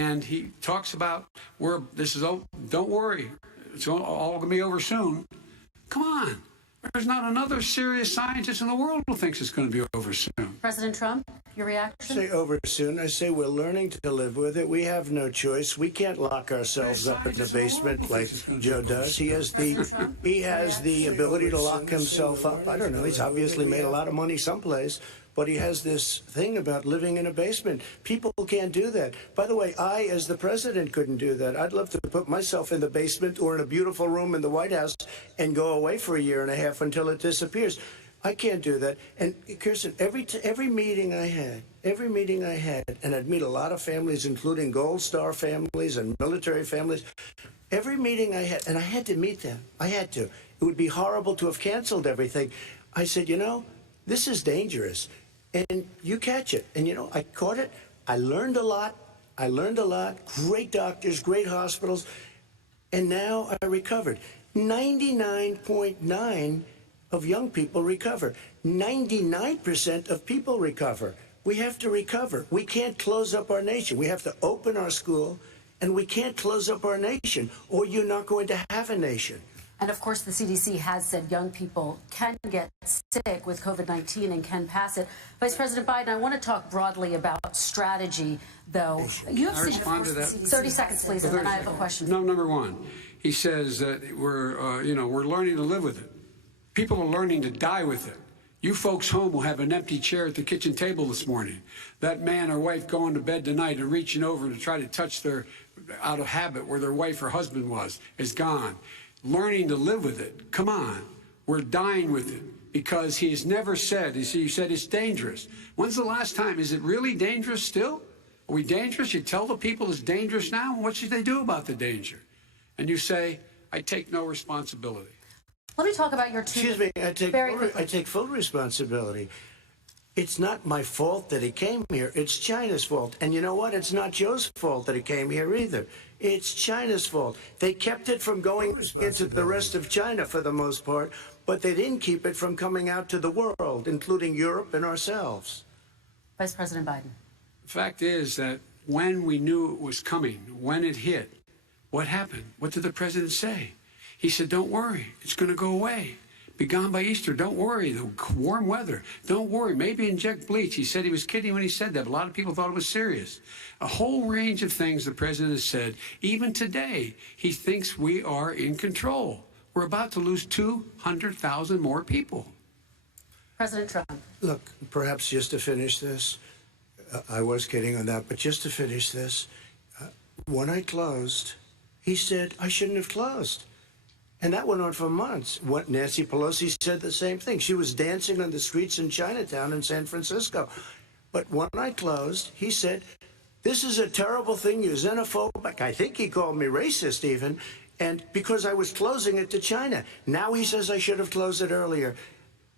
And he talks about don't worry, it's all going to be over soon. Come on. There's not another serious scientist in the world who thinks it's going to be over soon. President Trump, your reaction? I say over soon. I say we're learning to live with it. We have no choice. We can't lock ourselves up in the basement like Joe does. He has the ability to lock himself up. I don't know. He's obviously made a lot of money someplace. But he has this thing about living in a basement. People can't do that. By the way, I, as the president, couldn't do that. I'd love to put myself in the basement or in a beautiful room in the White House and go away for a year and a half until it disappears. I can't do that. And Kirsten, every meeting I had, and I'd meet a lot of families, including Gold Star families and military families. Every meeting I had, and I had to meet them. I had to. It would be horrible to have canceled everything. I said, you know, this is dangerous. And you catch it. And, you know, I caught it. I learned a lot. Great doctors, great hospitals. And now I recovered. 99.9 of young people recover. 99% of people recover. We have to recover. We can't close up our nation. We have to open our school, and we can't close up our nation, or you're not going to have a nation. And of course, the CDC has said young people can get sick with COVID-19 and can pass it. Vice President Biden, I want to talk broadly about strategy, though. You have seen, of course, the CDC. 30 seconds, please, and then I have a question. No, number one, he says that we're learning to live with it. People are learning to die with it. You folks home will have an empty chair at the kitchen table this morning. That man or wife going to bed tonight and reaching over to try to touch their, out of habit, where their wife or husband was, is gone. Learning to live with it. Come on. We're dying with it because he has never said, you said it's dangerous. When's the last time? Is it really dangerous still? Are we dangerous? You tell the people it's dangerous now? What should they do about the danger? And you say, I take no responsibility. Let me talk about your two. Excuse me, I take full responsibility. It's not my fault that he came here. It's China's fault. And you know what? It's not Joe's fault that he came here either. It's China's fault. They kept it from going into the rest of China for the most part, but they didn't keep it from coming out to the world, including Europe and ourselves. Vice President Biden. The fact is that when we knew it was coming, when it hit, what happened? What did the president say? He said, don't worry, it's going to go away. Be gone by Easter. Don't worry. The warm weather. Don't worry. Maybe inject bleach. He said he was kidding when he said that. But a lot of people thought it was serious. A whole range of things the president has said. Even today, he thinks we are in control. We're about to lose 200,000 more people. President Trump. Look, perhaps just to finish this, I was kidding on that, but just to finish this, when I closed, he said I shouldn't have closed. And that went on for months. Nancy Pelosi said the same thing. She was dancing on the streets in Chinatown in San Francisco. But when I closed, he said, this is a terrible thing. You're xenophobic. I think he called me racist even. And because I was closing it to China. Now he says I should have closed it earlier.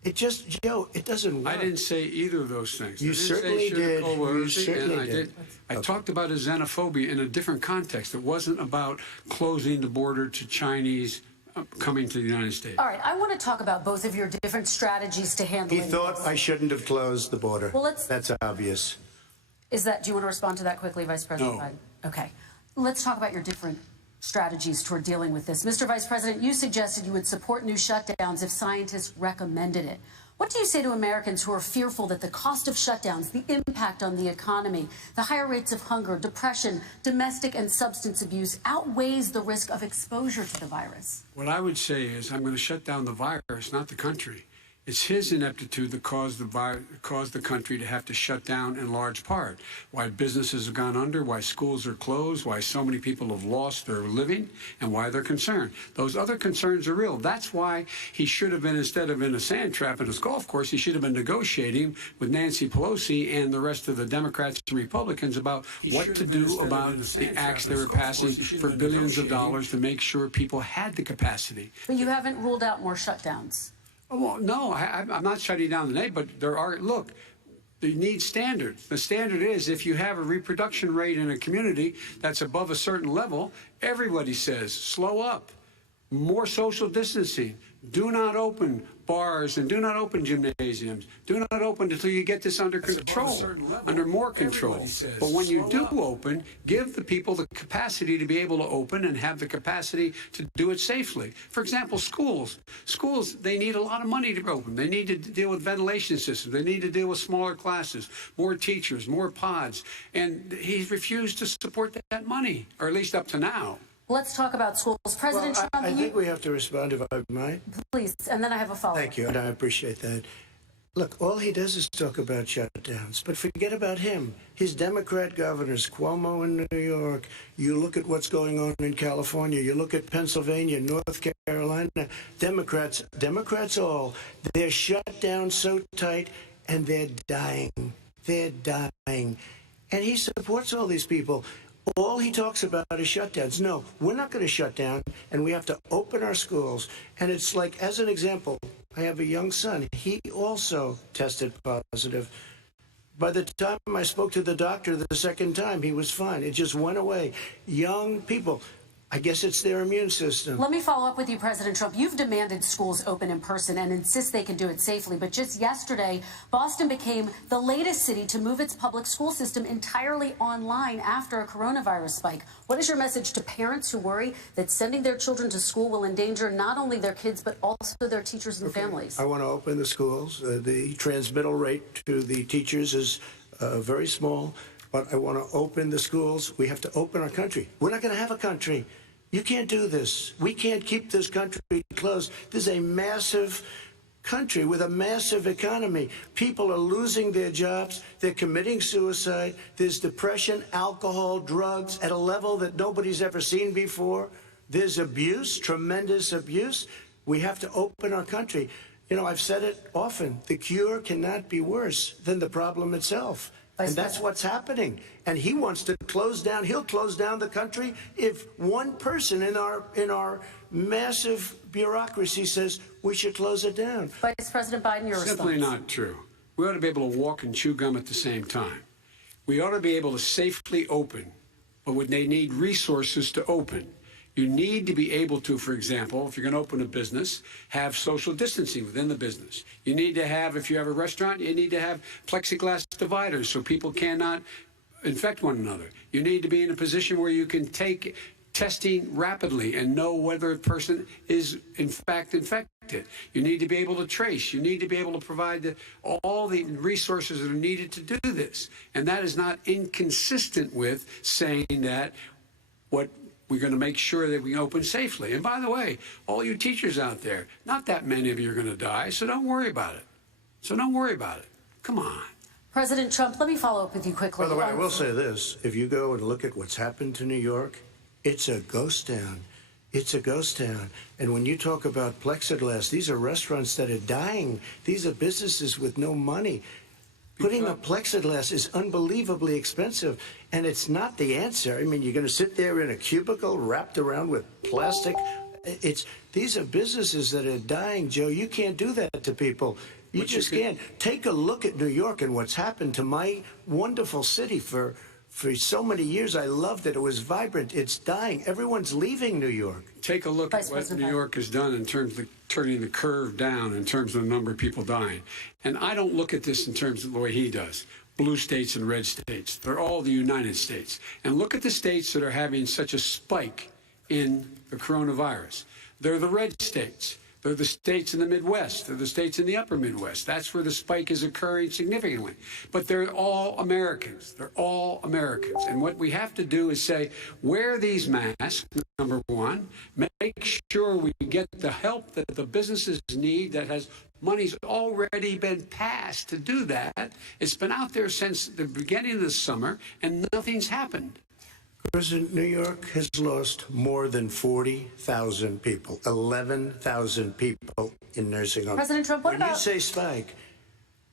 It just, Joe, it doesn't work. I didn't say either of those things. You certainly did. You certainly did. I talked about a xenophobia in a different context. It wasn't about closing the border to Chinese coming to the United States. All right, I want to talk about both of your different strategies to handle He thought this. I shouldn't have closed the border. Well, that's obvious. Do you want to respond to that quickly, Vice President No. Biden? Okay. Let's talk about your different strategies toward dealing with this. Mr. Vice President, you suggested you would support new shutdowns if scientists recommended it. What do you say to Americans who are fearful that the cost of shutdowns, the impact on the economy, the higher rates of hunger, depression, domestic and substance abuse outweighs the risk of exposure to the virus? What I would say is I'm going to shut down the virus, not the country. It's his ineptitude that caused the country to have to shut down in large part. Why businesses have gone under, why schools are closed, why so many people have lost their living, and why they're concerned. Those other concerns are real. That's why he should have been, instead of in a sand trap in his golf course, he should have been negotiating with Nancy Pelosi and the rest of the Democrats and Republicans about what to do about the acts they were passing for billions of dollars to make sure people had the capacity. But you haven't ruled out more shutdowns. Well, no, I'm not shutting down the name, but there are, look, you need standards. The standard is if you have a reproduction rate in a community that's above a certain level, everybody says, slow up, more social distancing, Do not open bars and do not open gymnasiums. Do not open until you get this under control, under more control. But when you do open, give the people the capacity to be able to open and have the capacity to do it safely. For example, schools. Schools, they need a lot of money to open. They need to deal with ventilation systems. They need to deal with smaller classes, more teachers, more pods. And he's refused to support that money, or at least up to now. Let's talk about schools. President Trump, I think we have to respond, if I might. Please, and then I have a follow-up. Thank you, and I appreciate that. Look, all he does is talk about shutdowns, but forget about him. His Democrat governors, Cuomo in New York, you look at what's going on in California, you look at Pennsylvania, North Carolina, Democrats all, they're shut down so tight, and they're dying. They're dying. And he supports all these people. All he talks about is shutdowns. No, we're not going to shut down, and we have to open our schools. And it's like, as an example, I have a young son. He also tested positive. By the time I spoke to the doctor the second time, he was fine. It just went away. Young people, I guess it's their immune system. Let me follow up with you, President Trump. You've demanded schools open in person and insist they can do it safely. But just yesterday, Boston became the latest city to move its public school system entirely online after a coronavirus spike. What is your message to parents who worry that sending their children to school will endanger not only their kids, but also their teachers and families? I want to open the schools. The transmittal rate to the teachers is very small. But I want to open the schools. We have to open our country. We're not going to have a country. You can't do this. We can't keep this country closed. This is a massive country with a massive economy. People are losing their jobs. They're committing suicide. There's depression, alcohol, drugs at a level that nobody's ever seen before. There's abuse, tremendous abuse. We have to open our country. You know, I've said it often. The cure cannot be worse than the problem itself. And that's what's happening. And he wants to close down. He'll close down the country if one person in our massive bureaucracy says we should close it down. Vice President Biden, your response. Simply not true. We ought to be able to walk and chew gum at the same time. We ought to be able to safely open, but when they need resources to open. You need to be able to, for example, if you're going to open a business, have social distancing within the business. You need to have, if you have a restaurant, you need to have plexiglass dividers so people cannot infect one another. You need to be in a position where you can take testing rapidly and know whether a person is in fact infected. You need to be able to trace. You need to be able to provide all the resources that are needed to do this. And that is not inconsistent with saying that we're going to make sure that we open safely. And by the way, all you teachers out there, not that many of you are going to die, so don't worry about it. So don't worry about it. Come on. President Trump, let me follow up with you quickly. By the way, I will say this. If you go and look at what's happened to New York, it's a ghost town. It's a ghost town. And when you talk about plexiglass, these are restaurants that are dying. These are businesses with no money. Putting up plexiglass is unbelievably expensive, and it's not the answer. I mean, you're going to sit there in a cubicle wrapped around with plastic. These are businesses that are dying, Joe. You can't do that to people. You just can't. Take a look at New York and what's happened to my wonderful city for so many years. I loved it. It was vibrant. It's dying. Everyone's leaving New York. Take a look at what New York has done in terms of turning the curve down in terms of the number of people dying. And I don't look at this in terms of the way he does. Blue states and red states. They're all the United States. And look at the states that are having such a spike in the coronavirus. They're the red states. They're the states in the Midwest. They're the states in the upper Midwest. That's where the spike is occurring significantly. But they're all Americans. They're all Americans. And what we have to do is say, wear these masks, number one. Make sure we get the help that the businesses need that has money's already been passed to do that. It's been out there since the beginning of the summer, and nothing's happened. President, New York has lost more than 40,000 people, 11,000 people in nursing homes. President Trump, what about... When you say spike,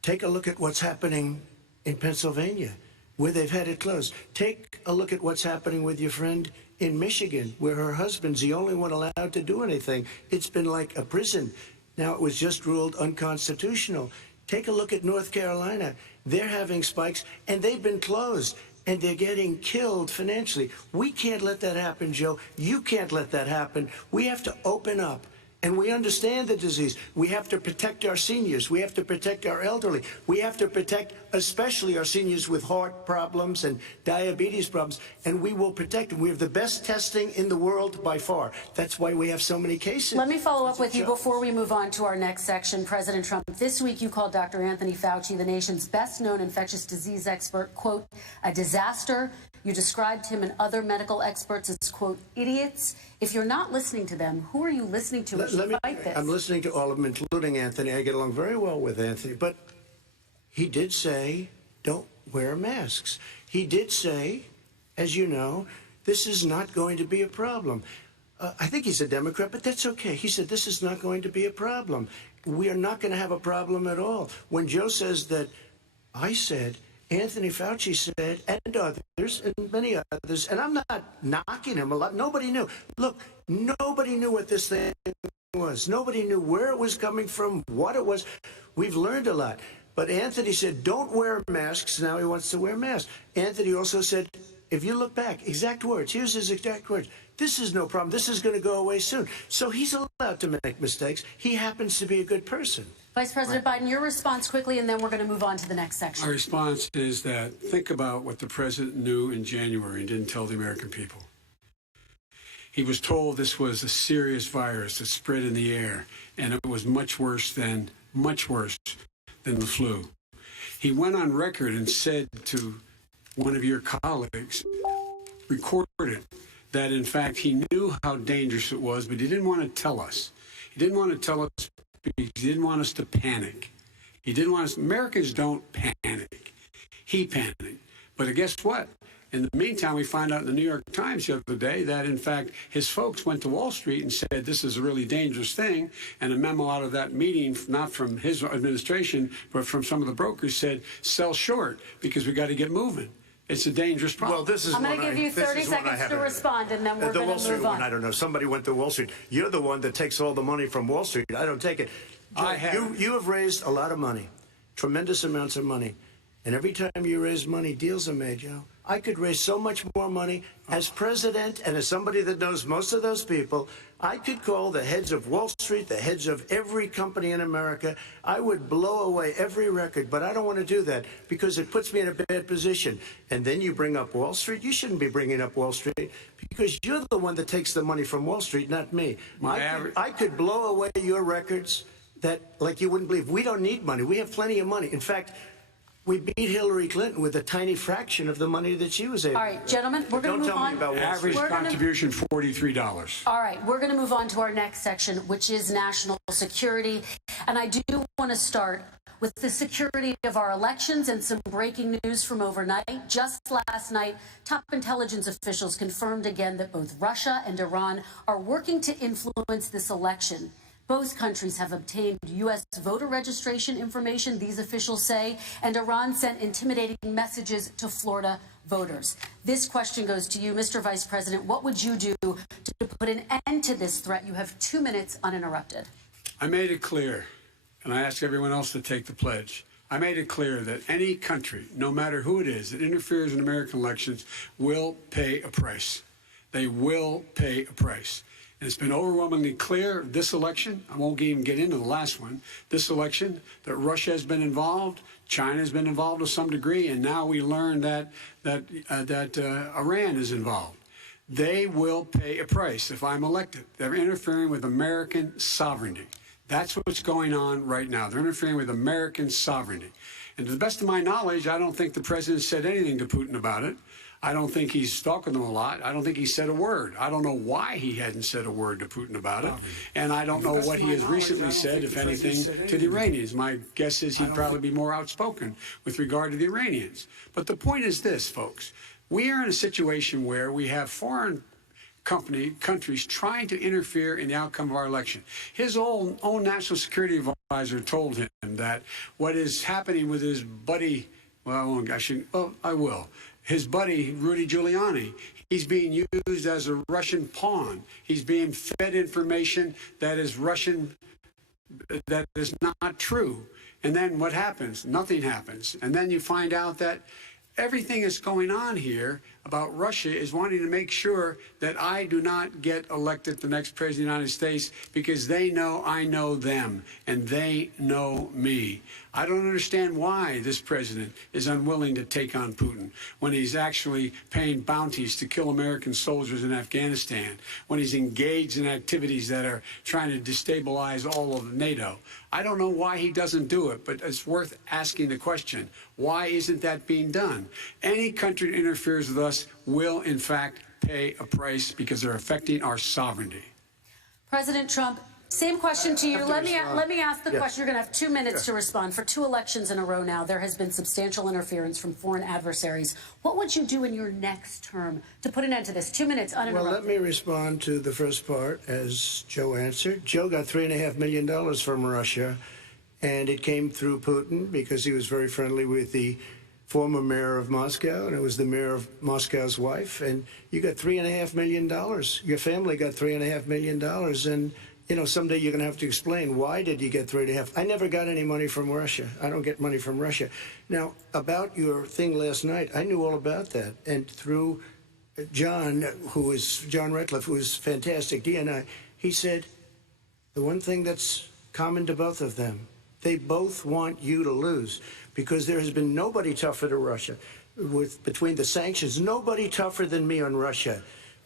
take a look at what's happening in Pennsylvania, where they've had it closed. Take a look at what's happening with your friend in Michigan, where her husband's the only one allowed to do anything. It's been like a prison. Now it was just ruled unconstitutional. Take a look at North Carolina. They're having spikes, and they've been closed. And they're getting killed financially. We can't let that happen, Joe. You can't let that happen. We have to open up. And we understand the disease. We have to protect our seniors. We have to protect our elderly. We have to protect especially our seniors with heart problems and diabetes problems. And we will protect them. We have the best testing in the world by far. That's why we have so many cases. Let me follow up with you before we move on to our next section. President Trump, this week you called Dr. Anthony Fauci, the nation's best-known infectious disease expert, quote, a disaster. You described him and other medical experts as, quote, idiots. If you're not listening to them, who are you listening to fight this? I'm listening to all of them, including Anthony. I get along very well with Anthony. But he did say, don't wear masks. He did say, as you know, this is not going to be a problem. I think he's a Democrat, but that's okay. He said, this is not going to be a problem. We are not going to have a problem at all. When Joe says that, I said, Anthony Fauci said, and others, and many others, and I'm not knocking him a lot. Nobody knew. Look, nobody knew what this thing was. Nobody knew where it was coming from, what it was. We've learned a lot. But Anthony said, don't wear masks. Now he wants to wear masks. Anthony also said, if you look back, exact words, here's his exact words. This is no problem. This is going to go away soon. So he's allowed to make mistakes. He happens to be a good person. Vice President Biden, your response quickly, and then we're going to move on to the next section. Our response is that think about what the president knew in January and didn't tell the American people. He was told this was a serious virus that spread in the air, and it was much worse than the flu. He went on record and said to one of your colleagues, recorded, that in fact he knew how dangerous it was, but he didn't want to tell us. He didn't want to tell us because he didn't want us to panic. He didn't want us. Americans don't panic. He panicked. But guess what? In the meantime, we find out in the New York Times the other day that, in fact, his folks went to Wall Street and said this is a really dangerous thing. And a memo out of that meeting, not from his administration, but from some of the brokers, said sell short because we got to get moving. It's a dangerous problem. Well, this is I'm going to give you 30 seconds to respond, and then we're going to move on. I don't know. Somebody went to Wall Street. You're the one that takes all the money from Wall Street. I don't take it. You have raised a lot of money, tremendous amounts of money. And every time you raise money, deals are made, Joe. I could raise so much more money as president and as somebody that knows most of those people. I could call the heads of Wall Street, the heads of every company in America. I would blow away every record, but I don't want to do that because it puts me in a bad position. And then you bring up Wall Street. You shouldn't be bringing up Wall Street because you're the one that takes the money from Wall Street, not me. I could blow away your records that, like you wouldn't believe. We don't need money. We have plenty of money. In fact, we beat Hillary Clinton with a tiny fraction of the money that she was able to. All right, gentlemen, we're going to move on. Average contribution, $43. All right, we're going to move on to our next section, which is national security. And I do want to start with the security of our elections and some breaking news from overnight. Just last night, top intelligence officials confirmed again that both Russia and Iran are working to influence this election. Both countries have obtained U.S. voter registration information, these officials say, and Iran sent intimidating messages to Florida voters. This question goes to you, Mr. Vice President. What would you do to put an end to this threat? You have 2 minutes uninterrupted. I made it clear, and I ask everyone else to take the pledge. I made it clear that any country, no matter who it is, that interferes in American elections will pay a price. They will pay a price. And it's been overwhelmingly clear this election, I won't even get into the last one, this election, that Russia has been involved, China has been involved to some degree, and now we learn that Iran is involved. They will pay a price if I'm elected. They're interfering with American sovereignty. That's what's going on right now. They're interfering with American sovereignty. And to the best of my knowledge, I don't think the president said anything to Putin about it. I don't think he's stalking them a lot. I don't think he said a word. I don't know why he hadn't said a word to Putin about it. And I don't know what he has recently said, if anything, to the Iranians. My guess is he'd probably be more outspoken with regard to the Iranians. But the point is this, folks. We are in a situation where we have foreign countries trying to interfere in the outcome of our election. His own national security advisor told him that what is happening with his buddy, I will. His buddy, Rudy Giuliani, he's being used as a Russian pawn. He's being fed information that is Russian, that is not true. And then what happens? Nothing happens. And then you find out that everything that's going on here about Russia is wanting to make sure that I do not get elected the next president of the United States because they know I know them and they know me. I don't understand why this president is unwilling to take on Putin when he's actually paying bounties to kill American soldiers in Afghanistan, when he's engaged in activities that are trying to destabilize all of NATO. I don't know why he doesn't do it, but it's worth asking the question, why isn't that being done? Any country that interferes with us will, in fact, pay a price because they're affecting our sovereignty. President Trump, same question to you. Let me ask the question. You're going to have 2 minutes to respond. For 2 elections in a row now, there has been substantial interference from foreign adversaries. What would you do in your next term to put an end to this? 2 minutes uninterrupted. Well, let me respond to the first part as Joe answered. Joe got $3.5 million from Russia, and it came through Putin because he was very friendly with the former mayor of Moscow, and it was the mayor of Moscow's wife. And you got $3.5 million. Your family got $3.5 million, and you know, someday you're going to have to explain, why did you get 3.5? I never got any money from Russia. I don't get money from Russia. Now, about your thing last night, I knew all about that. And through John Ratcliffe, who is fantastic, DNI, he said, the one thing that's common to both of them, they both want you to lose, because there has been nobody tougher to Russia. Between the sanctions, nobody tougher than me on Russia.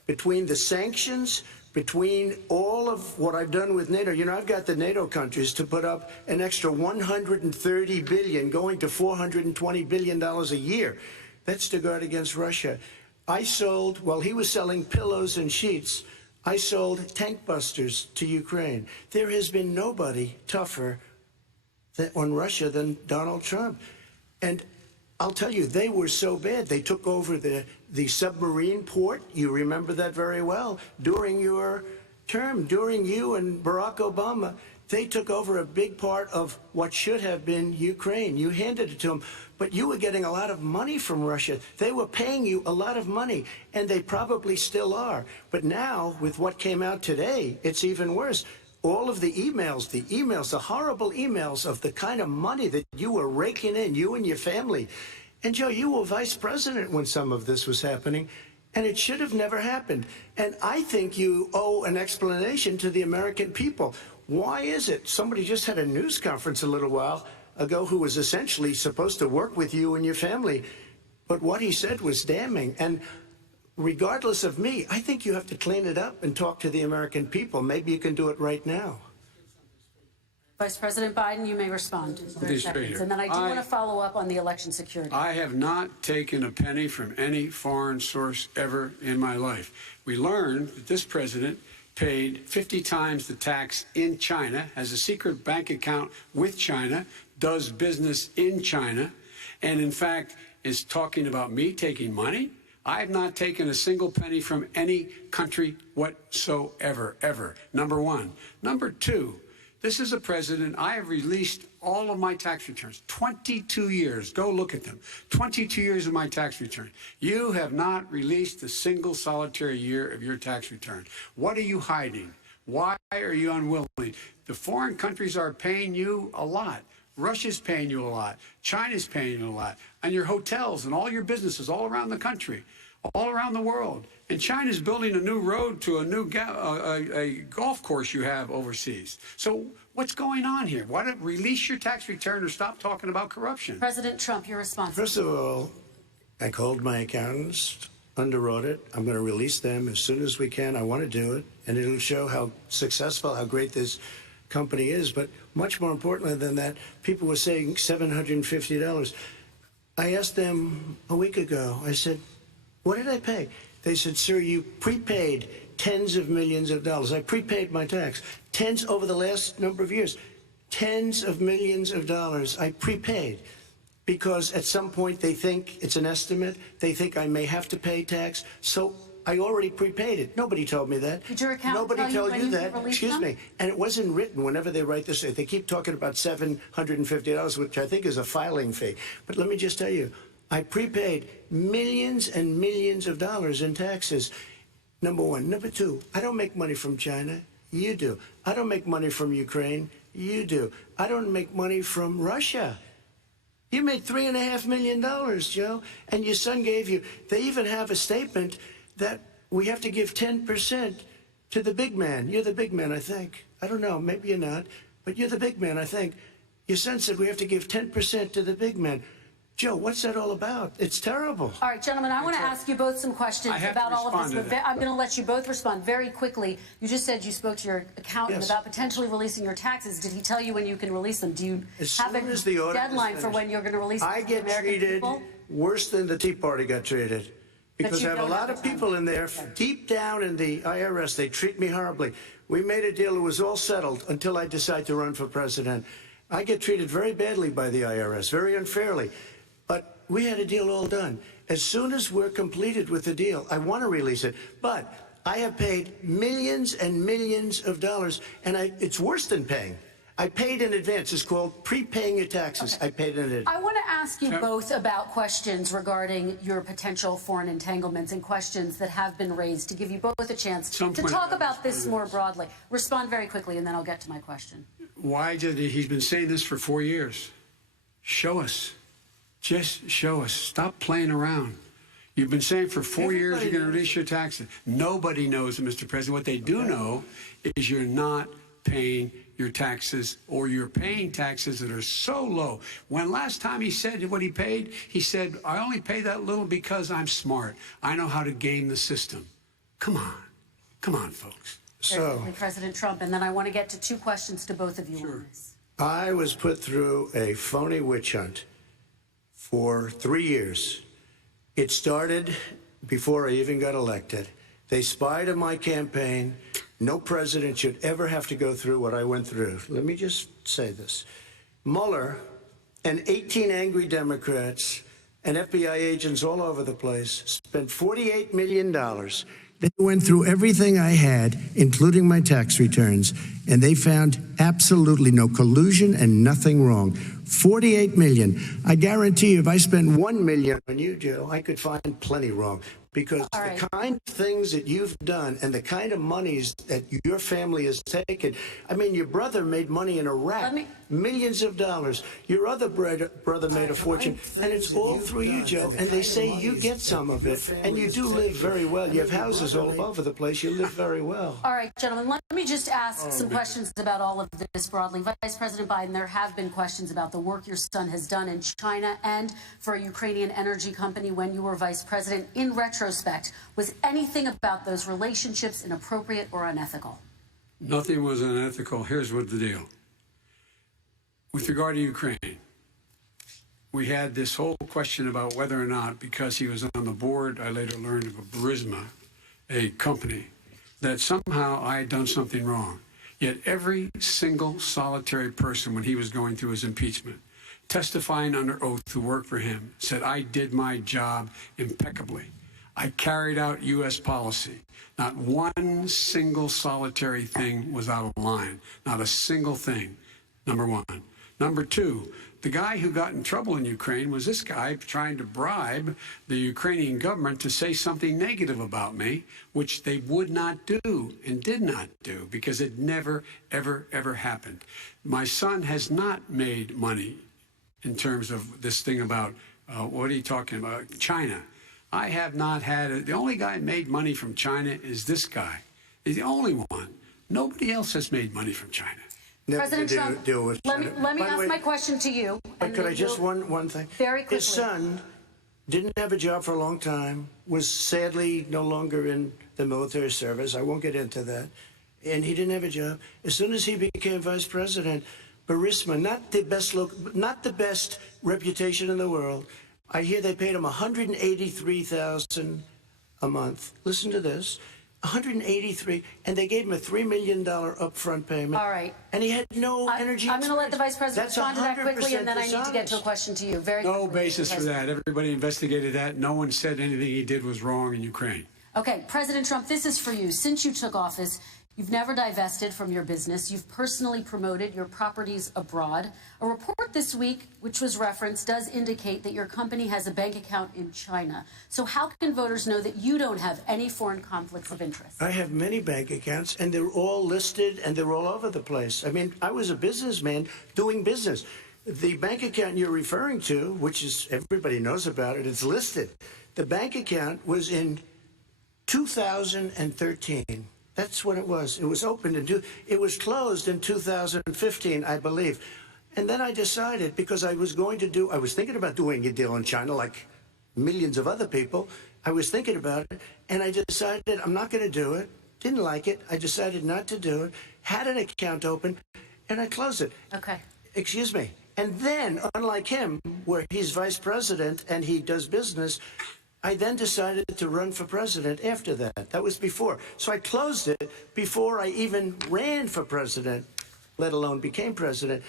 Between the sanctions, between all of what I've done with NATO, you know, I've got the NATO countries to put up an extra $130 billion, going to $420 billion a year. That's to guard against Russia. I sold, while he was selling pillows and sheets, I sold tank busters to Ukraine. There has been nobody tougher on Russia than Donald Trump. And I'll tell you, they were so bad. They took over the submarine port. You remember that very well. During your term, during you and Barack Obama, they took over a big part of what should have been Ukraine. You handed it to them, but you were getting a lot of money from Russia. They were paying you a lot of money, and they probably still are. But now, with what came out today, it's even worse. All of the emails, the horrible emails of the kind of money that you were raking in, you and your family. And Joe, you were vice president when some of this was happening, and it should have never happened. And I think you owe an explanation to the American people. Why is it? Somebody just had a news conference a little while ago who was essentially supposed to work with you and your family, but what he said was damning. And regardless of me, I think you have to clean it up and talk to the American people. Maybe you can do it right now. Vice President Biden, you may respond. And then I do want to follow up on the election security. I have not taken a penny from any foreign source ever in my life. We learned that this president paid 50 times the tax in China, has a secret bank account with China, does business in China, and in fact is talking about me taking money. I have not taken a single penny from any country whatsoever, ever. Number one. Number two, this is a president. I have released all of my tax returns, 22 years. Go look at them. 22 years of my tax return. You have not released a single solitary year of your tax return. What are you hiding? Why are you unwilling? The foreign countries are paying you a lot. Russia's paying you a lot. China's paying you a lot. And your hotels and all your businesses all around the country, all around the world. And China's building a new road to a new a golf course you have overseas. So what's going on here? Why don't release your tax return or stop talking about corruption? President Trump, your response. First of all, I called my accountants under audit. I'm going to release them as soon as we can. I want to do it, and it'll show how successful, how great this company is. But much more importantly than that, people were saying $750. I asked them a week ago, I said, what did I pay? They said, sir, you prepaid tens of millions of dollars. I prepaid my tax. Tens over the last number of years. Tens of millions of dollars I prepaid. Because at some point they think it's an estimate. They think I may have to pay tax. So I already prepaid it. Nobody told me that. Did your accountant Nobody tell told you that. Excuse me. And it wasn't written whenever they write this. They keep talking about $750, which I think is a filing fee. But let me just tell you, I prepaid millions and millions of dollars in taxes. Number one. Number two, I don't make money from China. You do. I don't make money from Ukraine. You do. I don't make money from Russia. You made $3.5 million, Joe, and your son gave you. They even have a statement that we have to give 10% to the big man. You're the big man, I think. I don't know, maybe you're not, but you're the big man, I think. Your son said we have to give 10% to the big man. Joe, what's that all about? It's terrible. All right, gentlemen, I want to ask you both some questions about all of this, but I'm going to let you both respond very quickly. You just said you spoke to your accountant about potentially releasing your taxes. Did he tell you when you can release them? Do you have a deadline for when you're going to release them? I get treated worse than the Tea Party got treated. Because I have a lot of people in there, deep down in the IRS, they treat me horribly. We made a deal, it was all settled until I decide to run for president. I get treated very badly by the IRS, very unfairly. But we had a deal all done. As soon as we're completed with the deal, I want to release it. But I have paid millions and millions of dollars, and it's worse than paying. I paid in advance. It's called prepaying your taxes. I paid in advance. I want to ask you both about questions regarding your potential foreign entanglements and questions that have been raised to give you both a chance to talk about this more broadly. Respond very quickly, and then I'll get to my question. Why did he's been saying this for 4 years? Show us. Just show us. Stop playing around. You've been saying for 4 years you're going to release your taxes. Nobody knows, Mr. President. What they do know is you're not paying your taxes, or you're paying taxes that are so low. When last time he said what he paid, he said, I only pay that little because I'm smart. I know how to game the system. Come on. Come on, folks. So, President Trump, and then I want to get to two questions to both of you on this. I was put through a phony witch hunt for 3 years. It started before I even got elected. They spied on my campaign. No president should ever have to go through what I went through. Let me just say this. Mueller and 18 angry Democrats and FBI agents all over the place spent $48 million. They went through everything I had, including my tax returns, and they found absolutely no collusion and nothing wrong. $48 million. I guarantee you, if I spent $1 million on you, Joe, I could find plenty wrong. Because the kind of things that you've done and the kind of monies that your family has taken, I mean, your brother made money in Iraq, millions of dollars. Your other brother made a fortune, and it's all through you, Joe. And they say you get some of it, and you do live very well. You have houses all over the place. You live very well. All right, gentlemen, let me just ask some questions about all of this broadly. Vice President Biden, there have been questions about the work your son has done in China and for a Ukrainian energy company when you were vice president. In retrospect, was anything about those relationships inappropriate or unethical? Nothing was unethical. Here's what the deal. With regard to Ukraine, we had this whole question about whether or not, because he was on the board, I later learned of a Burisma, a company, that somehow I had done something wrong. Yet every single solitary person, when he was going through his impeachment, testifying under oath who worked for him, said, I did my job impeccably. I carried out U.S. policy. Not one single solitary thing was out of line. Not a single thing, number one. Number two, the guy who got in trouble in Ukraine was this guy trying to bribe the Ukrainian government to say something negative about me, which they would not do and did not do because it never, ever, ever happened. My son has not made money in terms of this thing about, what are you talking about, China. I have not had it. The only guy who made money from China is this guy. He's the only one. Nobody else has made money from China. President Trump, let me ask my question to you. But could I just one thing? Very quickly. His son didn't have a job for a long time, was sadly no longer in the military service. I won't get into that. And he didn't have a job. As soon as he became vice president, Burisma, not the best reputation in the world. I hear they paid him $183,000 a month. Listen to this. $183, and they gave him a $3 million upfront payment. All right. And he had no energy. I'm going to let the vice president respond to that quickly, and then I need to get to a question to you. No basis for that. Everybody investigated that. No one said anything he did was wrong in Ukraine. Okay, President Trump, this is for you. Since you took office, you've never divested from your business. You've personally promoted your properties abroad. A report this week, which was referenced, does indicate that your company has a bank account in China. So how can voters know that you don't have any foreign conflicts of interest? I have many bank accounts, and they're all listed, and they're all over the place. I mean, I was a businessman doing business. The bank account you're referring to, which is everybody knows about it, it's listed. The bank account was in 2013. That's when it was. It was opened it was closed in 2015, I believe. And then I decided, because I was thinking about doing a deal in China like millions of other people. I was thinking about it, and I decided I'm not going to do it. Didn't like it. I decided not to do it. Had an account open, and I closed it. Okay. Excuse me. And then, unlike him, where he's vice president and he does business, I then decided to run for president after that. That was before. So I closed it before I even ran for president, let alone became president.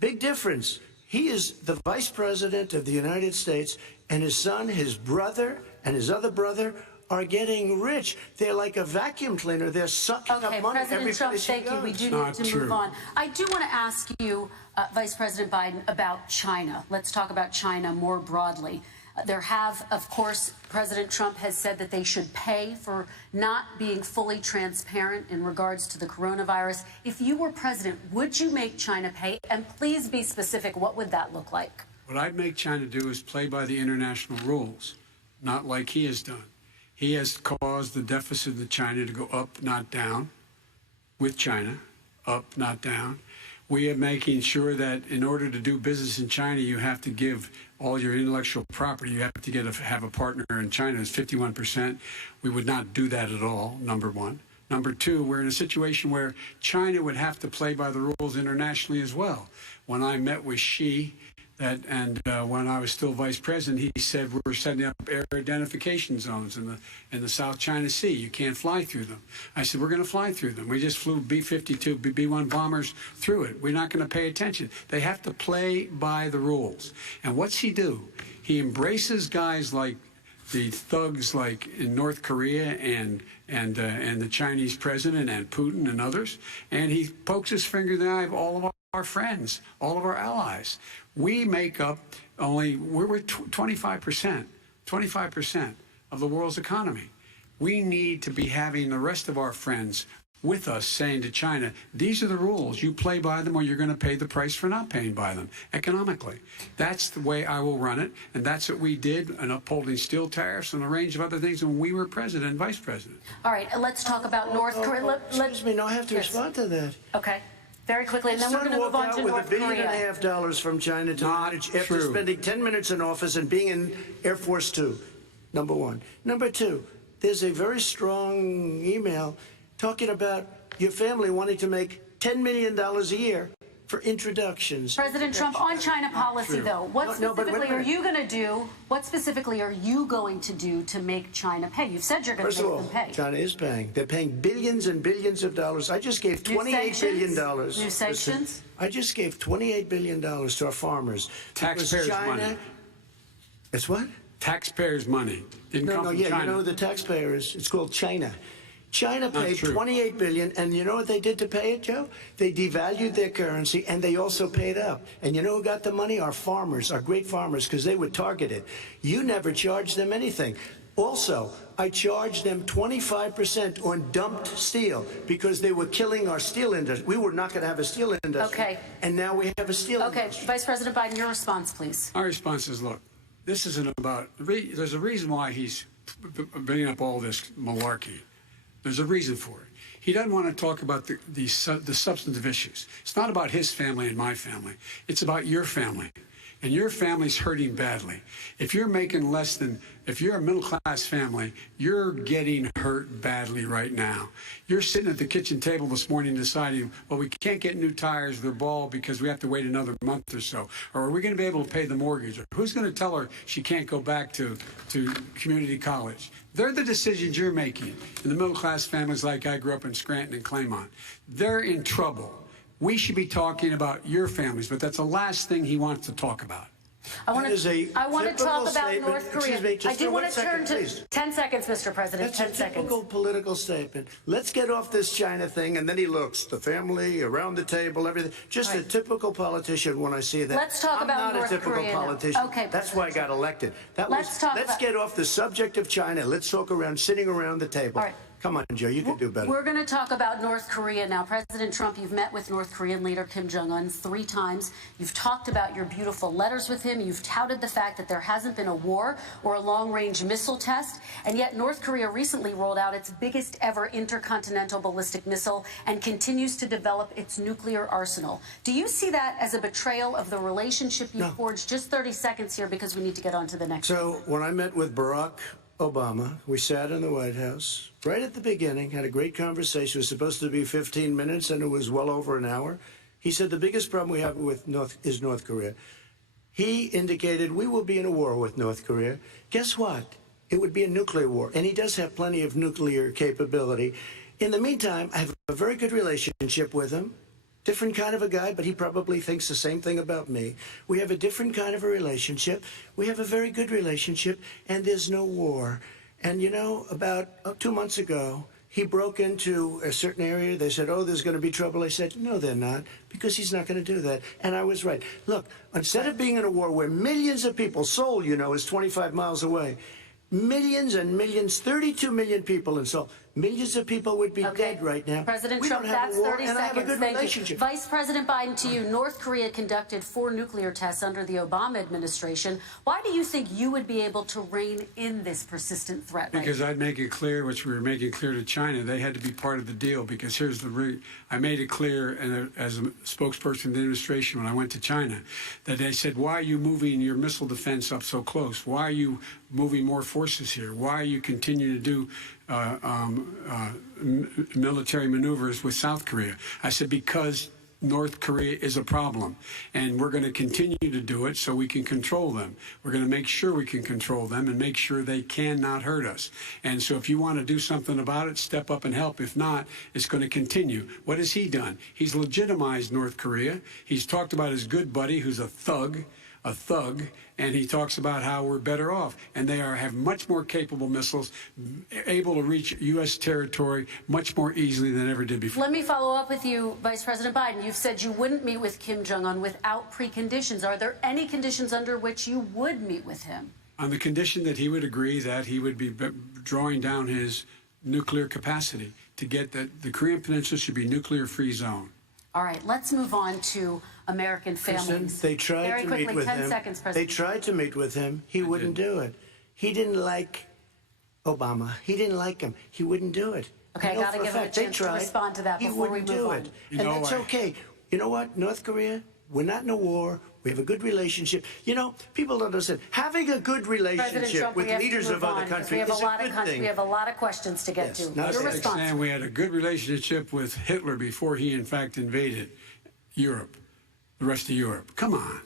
Big difference. He is the vice president of the United States, and his son, his brother, and his other brother are getting rich. They're like a vacuum cleaner. They're sucking up money every President Trump, place thank he you. We goes. do need to move on. I do want to ask you, Vice President Biden, about China. Let's talk about China more broadly. There have, of course, President Trump has said that they should pay for not being fully transparent in regards to the coronavirus. If you were president, would you make China pay? And please be specific. What would that look like? What I'd make China do is play by the international rules, not like he has done. He has caused the deficit of China to go up, not down, with China, up, not down. We are making sure that in order to do business in China, you have to give all your intellectual property. You have to have a partner in China. It's 51%. We would not do that at all, number one. Number two, we're in a situation where China would have to play by the rules internationally as well. When I met with Xi, when I was still vice president, he said we're setting up air identification zones in the South China Sea. You can't fly through them. I said we're going to fly through them. We just flew B-52, B-1 bombers through it. We're not going to pay attention. They have to play by the rules. And what's he do? He embraces guys like the thugs like in North Korea and the Chinese president and Putin and others, and he pokes his finger in the eye of all of our friends, all of our allies. We make up we're 25% of the world's economy. We need to be having the rest of our friends with us saying to China, these are the rules. You play by them or you're going to pay the price for not paying by them economically. That's the way I will run it, and that's what we did in upholding steel tariffs and a range of other things when we were president and vice president. All right, let's talk about North Korea. Excuse me, no, I have to respond to that. Okay. Very quickly, and then we're going to move on to North Korea. With $1.5 billion from China to manage after spending 10 minutes in office and being in Air Force Two, number one. Number two, there's a very strong email talking about your family wanting to make $10 million a year for introductions. President Trump, on China policy, though, what specifically are you going to do? What specifically are you going to do to make China pay? You've said you're going to make them pay. China is paying. They're paying billions and billions of dollars. I just gave $28 billion. New sanctions? I just gave $28 billion to our farmers. Taxpayers' money. It's what? Taxpayers' money. Didn't come from China. You know who the taxpayer is? It's called China. China paid $28 billion, and you know what they did to pay it, Joe? They devalued their currency, and they also paid up. And you know who got the money? Our farmers, our great farmers, because they were targeted. You never charged them anything. Also, I charged them 25% on dumped steel because they were killing our steel industry. We were not going to have a steel industry. Okay. And now we have a steel industry. Okay, Vice President Biden, your response, please. Our response is, look, this isn't about, there's a reason why he's bringing up all this malarkey. There's a reason for it. He doesn't want to talk about the substantive issues. It's not about his family and my family. It's about your family. And your family's hurting badly. If you're making less than, if you're a middle-class family, you're getting hurt badly right now. You're sitting at the kitchen table this morning deciding, well, we can't get new tires, they're bald because we have to wait another month or so. Or are we going to be able to pay the mortgage? Or who's going to tell her she can't go back to community college? They're the decisions you're making. In the middle-class families like I grew up in Scranton and Claymont, they're in trouble. We should be talking about your families, but that's the last thing he wants to talk about. I want to talk about North Korea. I do want to turn to 10 seconds, Mr. President. That's 10 a seconds. typical political statement. Let's get off this China thing, and then he looks, the family, around the table, everything. Just a typical politician when I see that. Let's talk about North I'm not a typical Korea politician. Okay, that's why I got elected. Let's get off the subject of China. Let's talk sitting around the table. All right. Come on, Joe, you can do better. We're going to talk about North Korea now. President Trump, you've met with North Korean leader Kim Jong-un 3 times. You've talked about your beautiful letters with him. You've touted the fact that there hasn't been a war or a long-range missile test. And yet North Korea recently rolled out its biggest ever intercontinental ballistic missile and continues to develop its nuclear arsenal. Do you see that as a betrayal of the relationship you forged? Just 30 seconds here because we need to get on to the next. So when I met with Barack Obama, we sat in the White House right at the beginning, had a great conversation. It was supposed to be 15 minutes, and it was well over an hour. He said the biggest problem we have with North Korea. He indicated we will be in a war with North Korea. Guess what? It would be a nuclear war, and he does have plenty of nuclear capability. In the meantime, I have a very good relationship with him. Different kind of a guy, but he probably thinks the same thing about me. We have a different kind of a relationship. We have a very good relationship, and there's no war. And, you know, about 2 months ago, he broke into a certain area. They said, oh, there's going to be trouble. I said, no, they're not, because he's not going to do that. And I was right. Look, instead of being in a war where millions of people, Seoul, you know, is 25 miles away, millions and millions, 32 million people in Seoul. Millions of people would be dead right now. President we Trump, don't have that's a war, 30 and I have a seconds. good Thank relationship. you. Vice President Biden, to you, North Korea conducted 4 nuclear tests under the Obama administration. Why do you think you would be able to rein in this persistent threat? Because I'd make it clear, which we were making clear to China, they had to be part of the deal. Because here's the I made it clear, and as a spokesperson of the administration when I went to China, that they said, why are you moving your missile defense up so close? Why are you moving more forces here? Why are you continuing to do military maneuvers with South Korea? I said, because North Korea is a problem, and we're going to continue to do it so we can control them. We're going to make sure we can control them and make sure they cannot hurt us. And so if you want to do something about it, step up and help. If not, it's going to continue. What has he done? He's legitimized North Korea. He's talked about his good buddy who's a thug, and he talks about how we're better off. And they have much more capable missiles, able to reach U.S. territory much more easily than ever did before. Let me follow up with you, Vice President Biden. You've said you wouldn't meet with Kim Jong-un without preconditions. Are there any conditions under which you would meet with him? On the condition that he would agree that he would be drawing down his nuclear capacity to get that the Korean Peninsula should be a nuclear-free zone. All right, let's move on to American families. They tried Very to quickly, meet with 10 him. seconds, They President. tried to meet with him. He wouldn't do it. He didn't like Obama. He didn't like him. He wouldn't do it. Okay, I know got to for a give him a fact, they chance to tried. respond to that He before we wouldn't move do on. it. You And know that's why? okay. You know what? North Korea, we're not in a war. We have a good relationship. You know, people don't understand. Having a good President relationship Trump, with we have leaders to of move other on, 'cause countries is a good thing. We have a lot of questions to get Yes, to. now Your say- response. And we had a good relationship with Hitler before he, in fact, invaded Europe, the rest of Europe. Come on.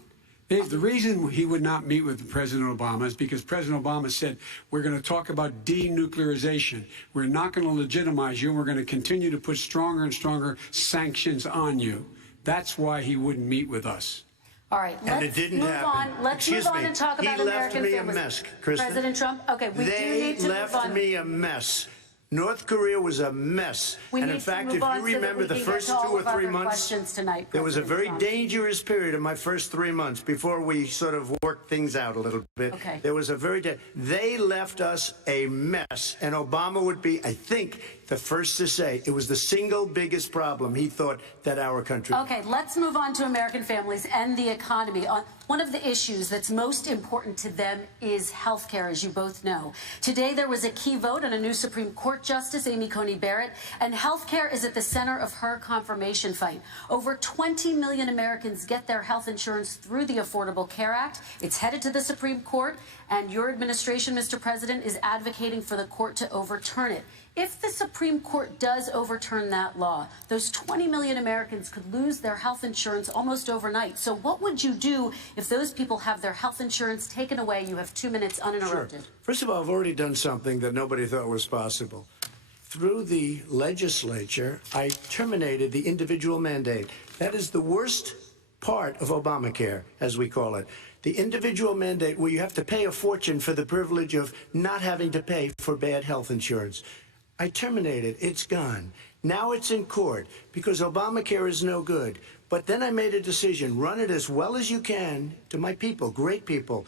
The reason he would not meet with President Obama is because President Obama said, we're going to talk about denuclearization. We're not going to legitimize you, and we're going to continue to put stronger and stronger sanctions on you. That's why he wouldn't meet with us. All right, And it let's didn't move happen. on. Let's Excuse move on me. and talk He about left American me a families. mess, Kristen. President Trump, okay, we do They need to move left on. me a mess. North Korea was a mess. We And need in to fact, move if on you so that remember we the can get first to 2 all or of 3 other months, questions tonight, there was a President very Trump. dangerous period in my first 3 months before we sort of worked things out a little bit. Okay. There was a they left us a mess. And Obama would be, I think, the first to say it was the single biggest problem he thought that our country. Okay, let's move on to American families and the economy. One of the issues that's most important to them is health care, as you both know. Today, there was a key vote on a new Supreme Court Justice, Amy Coney Barrett, and health care is at the center of her confirmation fight. Over 20 million Americans get their health insurance through the Affordable Care Act. It's headed to the Supreme Court, and your administration, Mr. President, is advocating for the court to overturn it. If the Supreme Court does overturn that law, those 20 million Americans could lose their health insurance almost overnight. So what would you do if those people have their health insurance taken away? You have 2 minutes uninterrupted. Sure. First of all, I've already done something that nobody thought was possible. Through the legislature, I terminated the individual mandate. That is the worst part of Obamacare, as we call it. The individual mandate where you have to pay a fortune for the privilege of not having to pay for bad health insurance. I terminated. It's gone. Now it's in court because Obamacare is no good. But then I made a decision. Run it as well as you can to my people, great people.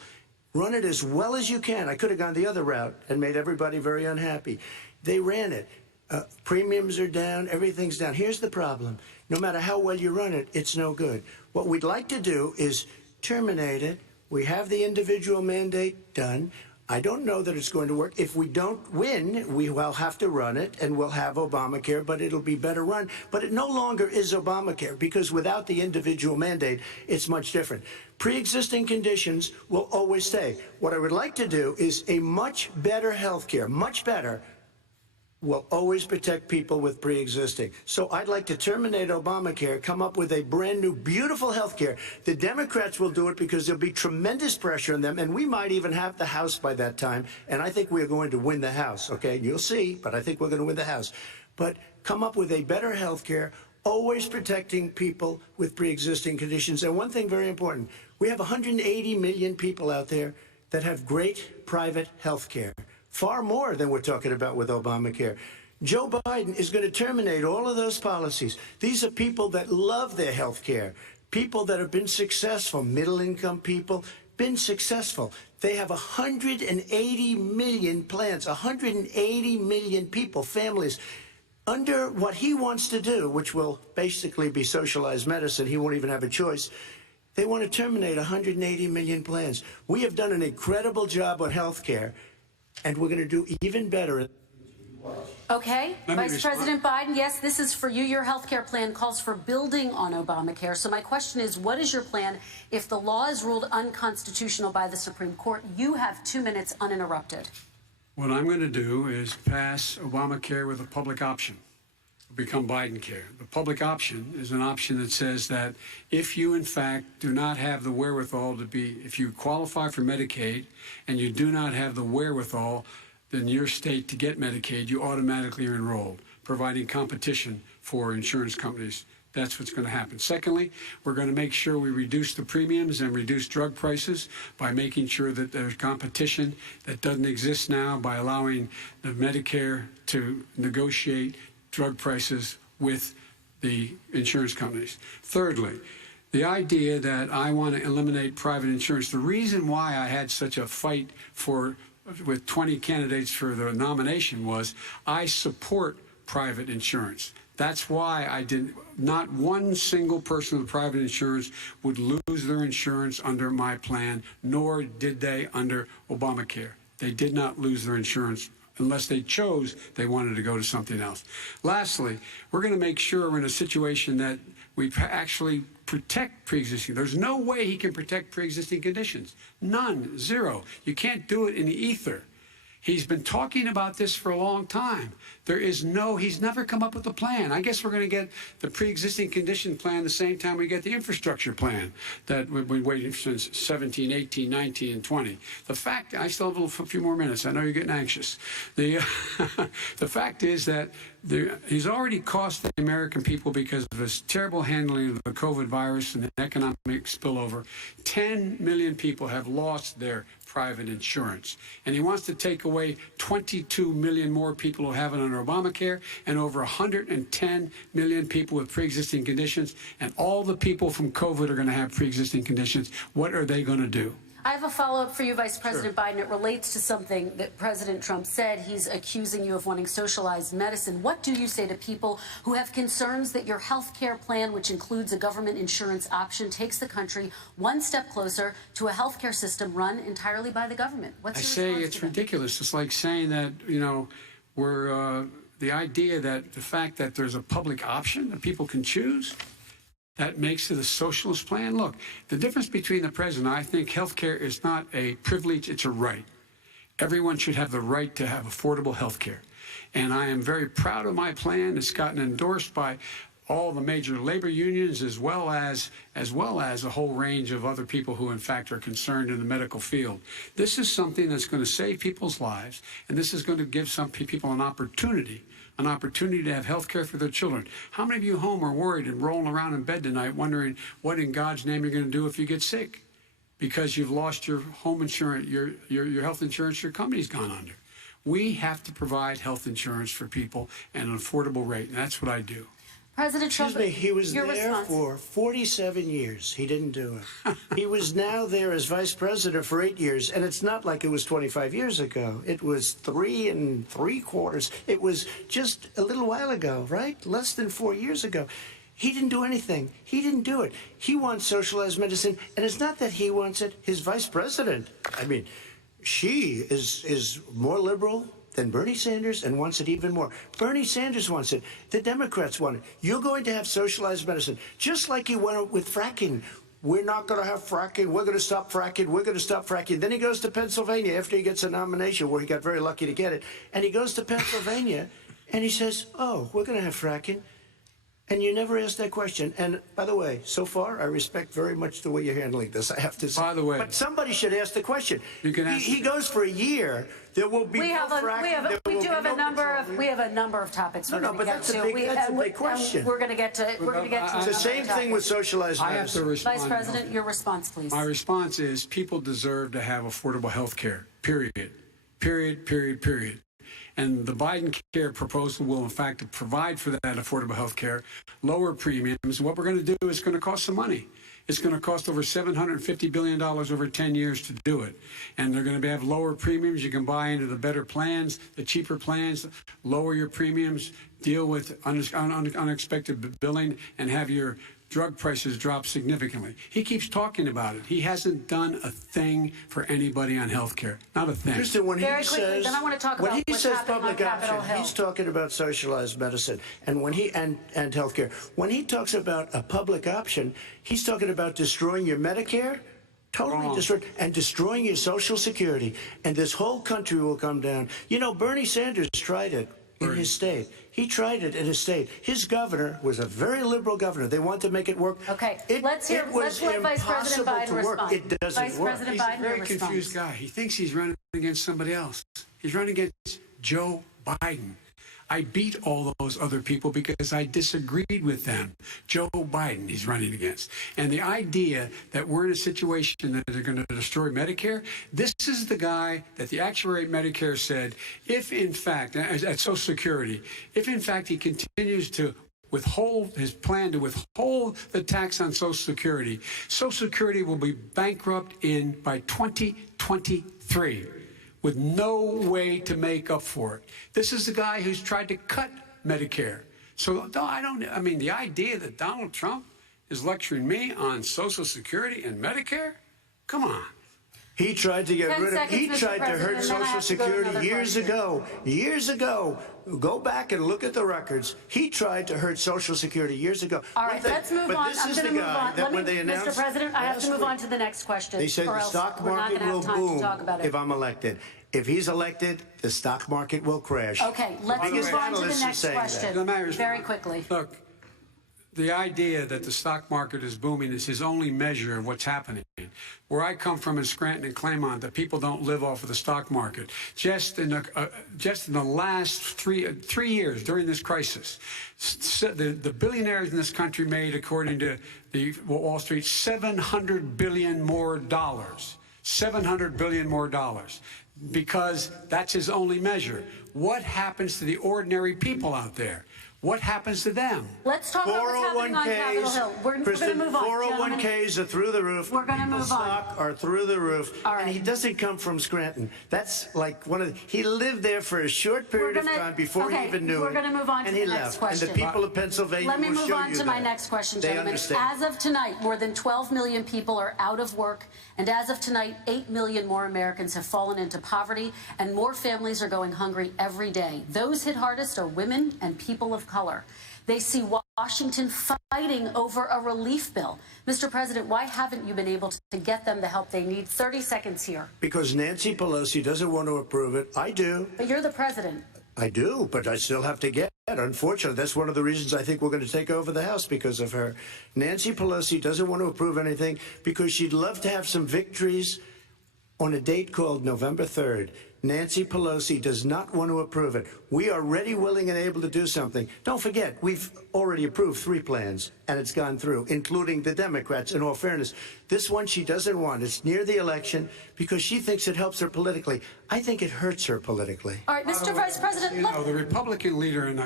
Run it as well as you can. I could have gone the other route and made everybody very unhappy. They ran it. Premiums are down. Everything's down. Here's the problem. No matter how well you run it, it's no good. What we'd like to do is terminate it. We have the individual mandate done. I don't know that it's going to work. If we don't win, we will have to run it, and we'll have Obamacare, but it'll be better run. But it no longer is Obamacare, because without the individual mandate, it's much different. Pre-existing conditions will always stay. What I would like to do is a much better health care, much better, will always protect people with pre-existing. So I'd like to terminate Obamacare, come up with a brand new, beautiful health care. The Democrats will do it because there'll be tremendous pressure on them, and we might even have the House by that time, and I think we're going to win the House, okay? You'll see, but I think we're going to win the House. But come up with a better health care, always protecting people with pre-existing conditions. And one thing very important, we have 180 million people out there that have great private health care. Far more than we're talking about with Obamacare. Joe Biden is going to terminate all of those policies. These are people that love their health care, people that have been successful, middle-income people, been successful. They have 180 million plans, 180 million people, families. Under what he wants to do, which will basically be socialized medicine, he won't even have a choice. They want to terminate 180 million plans. We have done an incredible job on health care, and we're going to do even better. Okay, Vice President Biden, yes, this is for you. Your health care plan calls for building on Obamacare. So my question is, what is your plan if the law is ruled unconstitutional by the Supreme Court? You have 2 minutes uninterrupted. What I'm going to do is pass Obamacare with a public option. Become Biden care. The public option is an option that says that if you, in fact, do not have the wherewithal to be, if you qualify for Medicaid and you do not have the wherewithal in your state to get Medicaid, you automatically are enrolled, providing competition for insurance companies. That's what's going to happen. Secondly, we're going to make sure we reduce the premiums and reduce drug prices by making sure that there's competition that doesn't exist now by allowing the Medicare to negotiate drug prices with the insurance companies. Thirdly, the idea that I want to eliminate private insurance, the reason why I had such a fight with 20 candidates for the nomination was I support private insurance. That's why I did not one single person with private insurance would lose their insurance under my plan, nor did they under Obamacare. They did not lose their insurance unless they chose they wanted to go to something else. Lastly, we're going to make sure we're in a situation that we actually protect pre-existing. There's no way he can protect pre-existing conditions. None. Zero. You can't do it in the ether. He's been talking about this for a long time. He's never come up with a plan. I guess we're going to get the pre-existing condition plan the same time we get the infrastructure plan that we've been waiting since 17, 18, 19, and 20. The fact, I still have a few more minutes. I know you're getting anxious. The fact is that he's already cost the American people, because of his terrible handling of the COVID virus and the economic spillover, 10 million people have lost their private insurance. And he wants to take away 22 million more people who have it under Obamacare, and over 110 million people with pre-existing conditions. And all the people from COVID are going to have pre-existing conditions. What are they going to do? I have a follow-up for you, Vice President Biden. It relates to something that President Trump said. He's accusing you of wanting socialized medicine. What do you say to people who have concerns that your health care plan, which includes a government insurance option, takes the country one step closer to a health care system run entirely by the government? What's your response to that? It's ridiculous. It's like saying that, the idea that the fact that there's a public option that people can choose, that makes it a socialist plan. Look, the difference between the president, I think health care is not a privilege, it's a right. Everyone should have the right to have affordable health care. And I am very proud of my plan. It's gotten endorsed by all the major labor unions, as well as a whole range of other people who, in fact, are concerned in the medical field. This is something that's going to save people's lives, and this is going to give some people an opportunity to have health care for their children. How many of you home are worried and rolling around in bed tonight wondering what in God's name you're going to do if you get sick because you've lost your home insurance, your health insurance, your company's gone under? We have to provide health insurance for people at an affordable rate, and that's what I do. President Trump, Excuse me, he was your there response. for 47 years. He didn't do it. He was now there as vice president for 8 years, and it's not like it was 25 years ago. It was 3 3/4. It was just a little while ago, right? Less than 4 years ago. He didn't do anything. He didn't do it. He wants socialized medicine, and it's not that he wants it. His vice president, I mean, she is more liberal than Bernie Sanders and wants it even more. Bernie Sanders wants it. The Democrats want it. You're going to have socialized medicine, just like you went with fracking. We're not going to have fracking. We're going to stop fracking. We're going to stop fracking. Then he goes to Pennsylvania after he gets a nomination, where he got very lucky to get it. And he goes to Pennsylvania, and he says, oh, we're going to have fracking. And you never asked that question. And by the way, so far, I respect very much the way you're handling this, I have to say. By the way, but somebody should ask the question. You can ask he goes for a year. There will be no fracking. We have a number of topics. No, but that's a big question. We're going to get to. We're going to get to. It's the same thing with socialized medicine. I have to respond. Vice President, your response, please. My response is people deserve to have affordable health care, period. Period, period, period. And the Biden care proposal will, in fact, provide for that affordable health care, lower premiums. What we're going to do is going to cost some money. It's going to cost over $750 billion over 10 years to do it. And they're going to have lower premiums. You can buy into the better plans, the cheaper plans, lower your premiums, deal with unexpected billing, and have your drug prices drop significantly. He keeps talking about it. He hasn't done a thing for anybody on health care. Not a thing. Kristen, when Very he quickly, says, then I want to talk about when he what's says happening on public Capitol option, Hill. he's talking about socialized medicine and when he and health care. When he talks about a public option, he's talking about destroying your Medicare, totally destroyed, and destroying your Social Security. And this whole country will come down. You know, Bernie Sanders tried it in his state. He tried it in his state. His governor was a very liberal governor. They want to make it work. Okay, let's let Vice President Biden respond. It doesn't Vice work. President He's Biden, a very your confused response. guy. He thinks he's running against somebody else. He's running against Joe Biden. I beat all those other people because I disagreed with them. Joe Biden he's running against. And the idea that we're in a situation that they're going to destroy Medicare, this is the guy that the actuary at Medicare said, if in fact, at Social Security, if in fact he continues to withhold his plan to withhold the tax on Social Security will be bankrupt by 2023. With no way to make up for it. This is the guy who's tried to cut Medicare. So I mean, the idea that Donald Trump is lecturing me on Social Security and Medicare? Come on. He tried to get rid of, he tried to hurt Social Security years ago. Years ago. Go back and look at the records. He tried to hurt Social Security years ago. All right, let's move on. This I'm is going to the move guy on. that when they announced, Mr. President, I have to move on to the next question. they said or the else stock we're not market gonna will have time to boom talk about it. if I'm elected. If he's elected, the stock market will crash. Okay, let's move on to the next question. That. Very quickly. Look, the idea that the stock market is booming is his only measure of what's happening. Where I come from in Scranton and Claymont, the people don't live off of the stock market. Just in the last three years during this crisis, the billionaires in this country made, according to the Wall Street, $700 billion more. $700 billion more. Because that's his only measure. What happens to the ordinary people out there? What happens to them? Let's talk about what's happening on Capitol Hill. We're going to move on, 401ks are through the roof. We're going to move on. Stock are through the roof. All right. And he doesn't come from Scranton. That's like he lived there for a short period of time before he even knew it. We're going to move on to the next question. And the people of Pennsylvania Let me will move show on you to my that. next question, They gentlemen. understand. As of tonight, more than 12 million people are out of work. And as of tonight, 8 million more Americans have fallen into poverty, and more families are going hungry every day. Those hit hardest are women and people of color. They see Washington fighting over a relief bill. Mr. President, why haven't you been able to get them the help they need? 30 seconds here. Because Nancy Pelosi doesn't want to approve it. I do. But you're the president. I do, but I still have to get it. Unfortunately, that's one of the reasons I think we're going to take over the House, because of her. Nancy Pelosi doesn't want to approve anything because she'd love to have some victories on a date called November 3rd. Nancy Pelosi does not want to approve it. We are ready, willing, and able to do something. Don't forget, we've already approved 3 plans, and it's gone through, including the Democrats, in all fairness. This one she doesn't want. It's near the election because she thinks it helps her politically. I think it hurts her politically. All right, Mr. Vice President. You know, the Republican leader in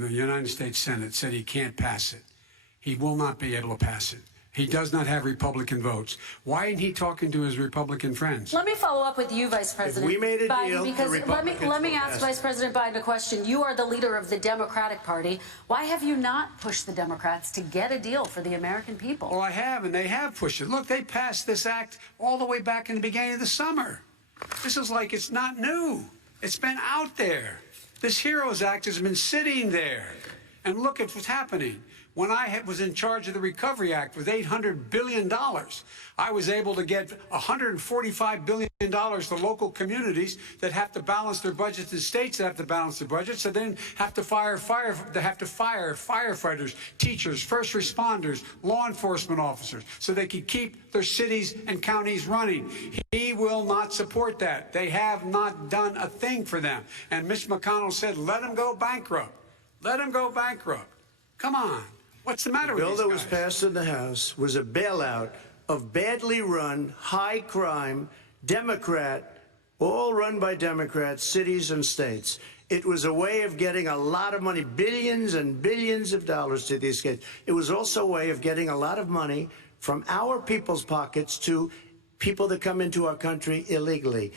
the United States Senate said he can't pass it. He will not be able to pass it. He does not have Republican votes. Why isn't he talking to his Republican friends? Let me follow up with you, Vice President we made a Biden, deal, because let me ask Vice President Biden a question. You are the leader of the Democratic Party. Why have you not pushed the Democrats to get a deal for the American people? Well, I have, and they have pushed it. Look, they passed this act all the way back in the beginning of the summer. This is like it's not new. It's been out there. This HEROES Act has been sitting there. And look at what's happening. When I was in charge of the Recovery Act with $800 billion, I was able to get $145 billion to local communities that have to balance their budgets and states that have to balance their budgets, so then have to fire firefighters, teachers, first responders, law enforcement officers, so they can keep their cities and counties running. He will not support that. They have not done a thing for them. And Mitch McConnell said, let them go bankrupt. Let them go bankrupt. Come on. What's the matter with these guys? The bill that was passed in the House was a bailout of badly run, high-crime, Democrat, all run by Democrats, cities and states. It was a way of getting a lot of money, billions and billions of dollars to these kids. It was also a way of getting a lot of money from our people's pockets to people that come into our country illegally.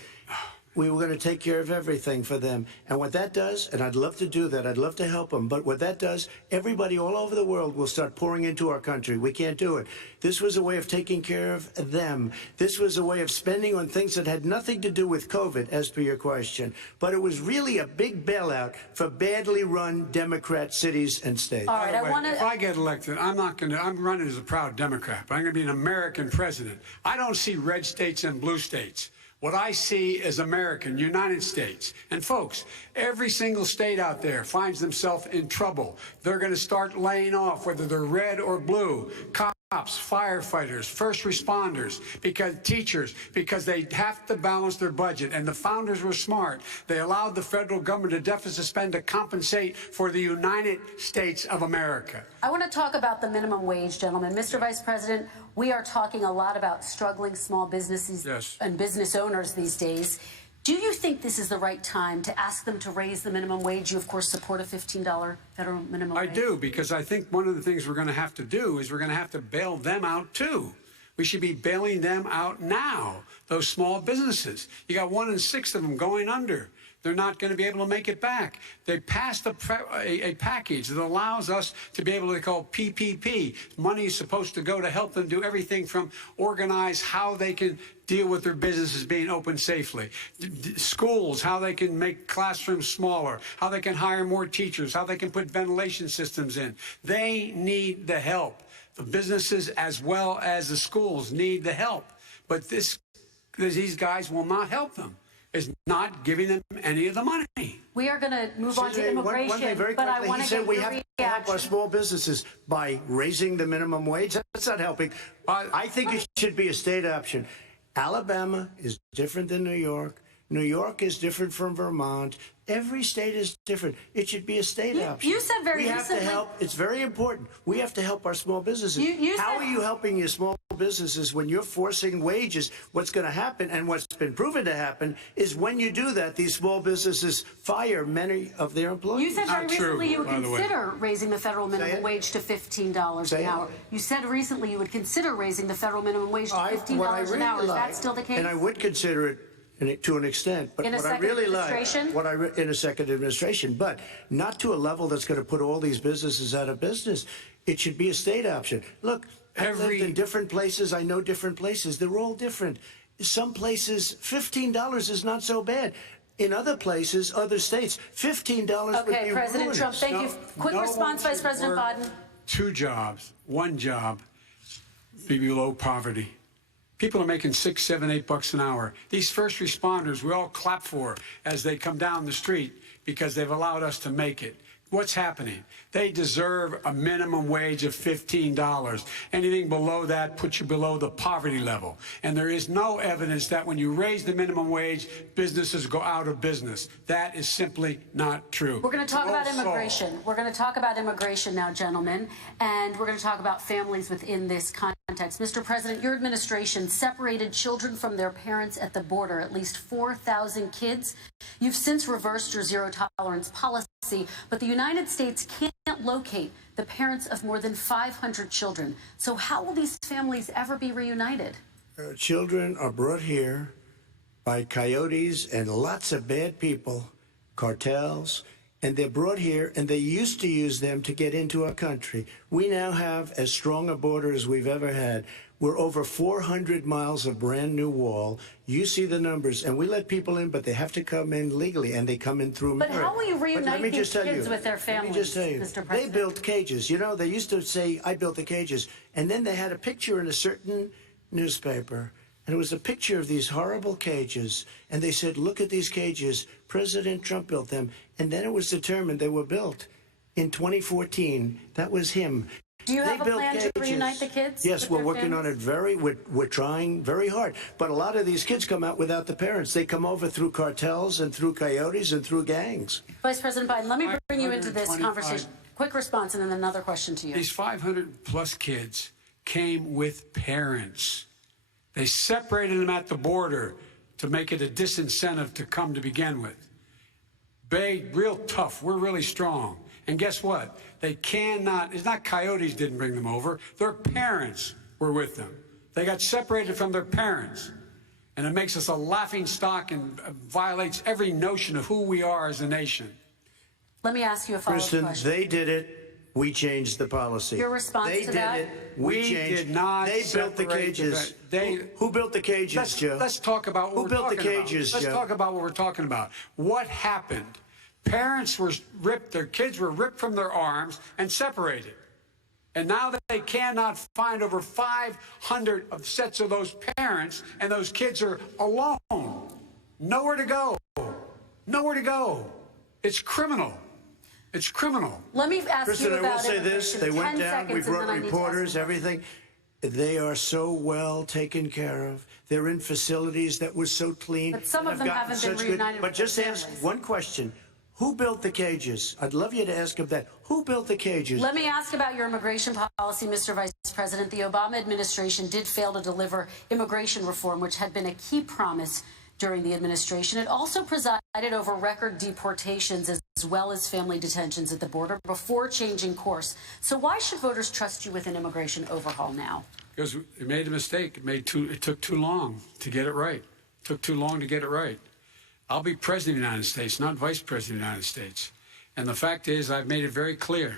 We were going to take care of everything for them. And what that does, and I'd love to do that, I'd love to help them, but what that does, everybody all over the world will start pouring into our country. We can't do it. This was a way of taking care of them. This was a way of spending on things that had nothing to do with COVID, as per your question. But it was really a big bailout for badly run Democrat cities and states. All right, If I get elected, I'm running as a proud Democrat, but I'm going to be an American president. I don't see red states and blue states. What I see is American, United States. And folks, every single state out there finds themselves in trouble. They're going to start laying off, whether they're red or blue, cops, firefighters, first responders, because they have to balance their budget. And the founders were smart. They allowed the federal government to deficit spend to compensate for the United States of America. I want to talk about the minimum wage, gentlemen. Mr. Vice President, we are talking a lot about struggling small businesses and business owners these days. Do you think this is the right time to ask them to raise the minimum wage? You, of course, support a $15 federal minimum wage. I do, because I think one of the things we're going to have to do is we're going to have to bail them out, too. We should be bailing them out now, those small businesses. You got 1 in 6 of them going under. They're not going to be able to make it back. They passed a package that allows us to be able to call PPP. Money is supposed to go to help them do everything from organize how they can deal with their businesses being open safely. Schools, how they can make classrooms smaller, how they can hire more teachers, how they can put ventilation systems in. They need the help. The businesses as well as the schools need the help. But these guys will not help them. Is not giving them any of the money. We are going to move on to immigration, one thing very but I quickly, want he to said get we your have reaction. to help our small businesses by raising the minimum wage. That's not helping. I think it should be a state option. Alabama is different than New York. New York is different from Vermont. Every state is different. It should be a state option. You said very recently. recently. We have to help. It's very important. We have to help our small businesses. How are you helping your small businesses when you're forcing wages? What's going to happen, and what's been proven to happen, is when you do that, these small businesses fire many of their employees. You said very recently you would consider raising the federal minimum wage to $15 an hour. You said recently you would consider raising the federal minimum wage to $15 an hour. Is that still the case? And I would consider it to an extent, but what I really like, in a second administration, but not to a level that's going to put all these businesses out of business. It should be a state option. Look, I've lived in different places. I know different places. They're all different. Some places, $15 is not so bad. In other places, other states, $15 would be ruinous. Okay, President Trump, thank you. Quick response, Vice President Biden. 2 jobs, 1 job, be below poverty. People are making $6, $7, $8 an hour. These first responders, we all clap for as they come down the street because they've allowed us to make it. what's happening? They deserve a minimum wage of $15. Anything below that puts you below the poverty level. And there is no evidence that when you raise the minimum wage, businesses go out of business. That is simply not true. We're going to talk about immigration. We're going to talk about immigration now, gentlemen, and we're going to talk about families within this context. Mr. President, your administration separated children from their parents at the border, at least 4,000 kids. You've since reversed your zero-tolerance policy, but the United States can't locate the parents of more than 500 children. So how will these families ever be reunited? Children are brought here by coyotes and lots of bad people, cartels, and they're brought here, and they used to use them to get into our country. We now have as strong a border as we've ever had. We're over 400 miles of brand new wall. You see the numbers, and we let people in, but they have to come in legally, and they come in through merit. But how will you reunite these kids with their families, Let me just tell you, Mr. President? they built cages. You know, they used to say, I built the cages, and then they had a picture in a certain newspaper, and it was a picture of these horrible cages, and they said, look at these cages. President Trump built them, and then it was determined they were built in 2014. That was him. Do you have a plan to reunite the kids? Yes, we're working on it we're trying very hard. But a lot of these kids come out without the parents. They come over through cartels and through coyotes and through gangs. Vice President Biden, let me bring you into this conversation. Quick response and then another question to you. These 500-plus kids came with parents. They separated them at the border to make it a disincentive to come to begin with. Real tough. We're really strong. And guess what? They cannot, it's not coyotes didn't bring them over. Their parents were with them. They got separated from their parents. And it makes us a laughing stock and violates every notion of who we are as a nation. Let me ask you a follow-up question. They did it. We changed the policy. Your response to that? They did it. We changed. Did not. They built the cages. Who built the cages, Joe? Let's talk about what Who built the cages, Joe? Let's talk about what we're talking about. What happened? Parents were ripped, their kids were ripped from their arms and separated. And now they cannot find over 500 of sets of those parents, and those kids are alone. Nowhere to go. Nowhere to go. It's criminal. It's criminal. Let me ask Kristen, you about I will say this. They went down. We brought reporters, everything. They are so well taken care of. They're in facilities that were so clean. But some of them haven't been reunited. But just ask one question. Who built the cages? I'd love you to ask him that. Who built the cages? Let me ask about your immigration policy, Mr. Vice President. The Obama administration did fail to deliver immigration reform, which had been a key promise during the administration. It also presided over record deportations as well as family detentions at the border before changing course. So why should voters trust you with an immigration overhaul now? Because it made a mistake. It took too long to get it right. It took too long to get it right. I'll be president of the United States, not vice president of the United States. And the fact is, I've made it very clear.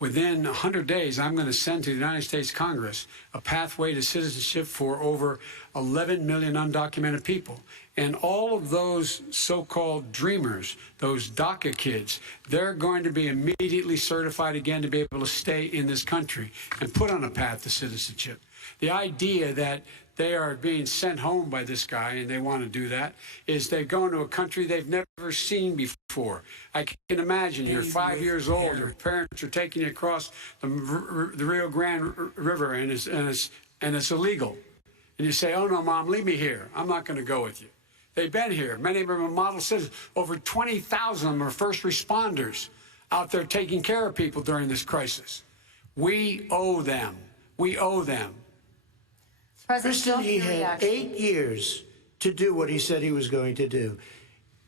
Within 100 days, I'm going to send to the United States Congress a pathway to citizenship for over 11 million undocumented people. And all of those so-called dreamers, those DACA kids, they're going to be immediately certified again to be able to stay in this country and put on a path to citizenship. The idea that they are being sent home by this guy, and they want to do that, is they're going to a country they've never seen before. I can imagine you're 5 years old, your parents are taking you across the Rio Grande River, and it's illegal. And you say, oh, no, Mom, leave me here. I'm not going to go with you. They've been here. Many of them are model citizens. Over 20,000 of them are first responders out there taking care of people during this crisis. We owe them. We owe them. Kristen, he had 8 years to do what he said he was going to do.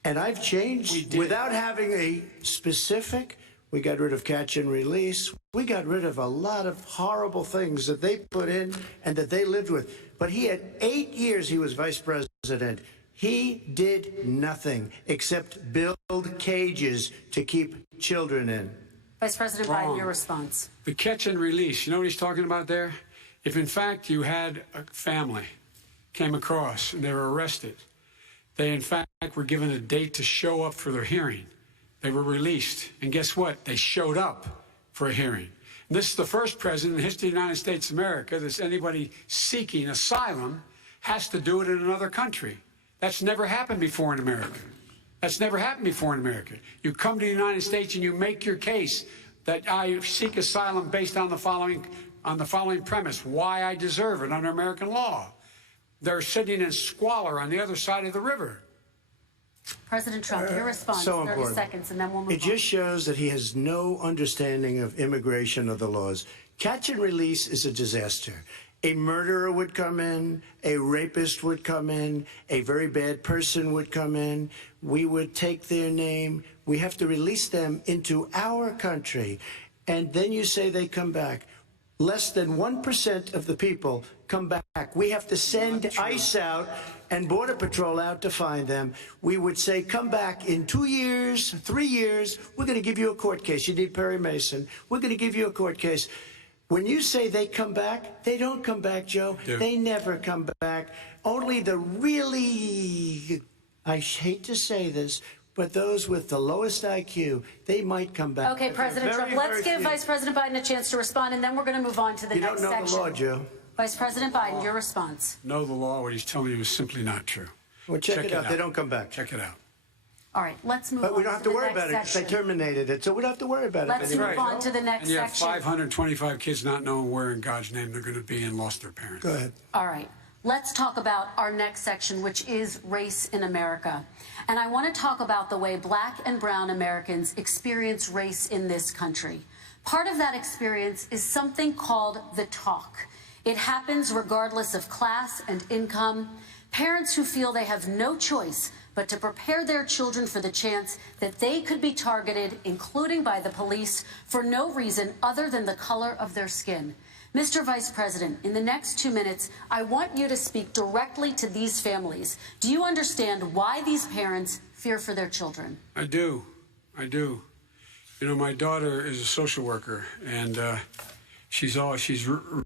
And I've changed without having a specific. We got rid of catch and release. We got rid of a lot of horrible things that they put in and that they lived with. But he had 8 years he was vice president. He did nothing except build cages to keep children in. Vice President Biden, your response. The catch and release, you know what he's talking about there? If, in fact, you had a family came across and they were arrested, they, in fact, were given a date to show up for their hearing. They were released. And guess what? They showed up for a hearing. And this is the first president in the history of the United States of America that anybody seeking asylum has to do it in another country. That's never happened before in America. That's never happened before in America. You come to the United States and you make your case that I seek asylum based on the following premise: why I deserve it under American law. They're sitting in squalor on the other side of the river. President Trump, your response, so 30 important. seconds, and then we'll move on. It just shows that he has no understanding of immigration or the laws. Catch and release is a disaster. A murderer would come in, a rapist would come in, a very bad person would come in. We would take their name. We have to release them into our country. And then you say they come back. Less than 1% of the people come back. We have to send ICE out and Border Patrol out to find them. We would say, come back in 2 years, 3 years. We're going to give you a court case. You need Perry Mason. We're going to give you a court case. When you say they come back, they don't come back, Joe. Yeah. They never come back. Only the really, I hate to say this, but those with the lowest IQ, they might come back. Okay, President Trump, let's give Vice President Biden a chance to respond, and then we're going to move on to the next section. You don't know the law, Joe. Vice President Biden, your response. Know the law, what he's telling you is simply not true. Well, check it out. They don't come back. Check it out. All right, let's move on. But we don't have to worry about it because they terminated it, so we don't have to worry about it. Let's move on to the next And you have section. 525 kids not knowing where in God's name they're going to be and lost their parents. Go ahead. All right. Let's talk about our next section, which is race in America. And I want to talk about the way Black and brown Americans experience race in this country. Part of that experience is something called the talk. It happens regardless of class and income. Parents who feel they have no choice but to prepare their children for the chance that they could be targeted, including by the police, for no reason other than the color of their skin. Mr. Vice President, in the next 2 minutes, I want you to speak directly to these families. Do you understand why these parents fear for their children? I do. I do. You know, my daughter is a social worker, and she's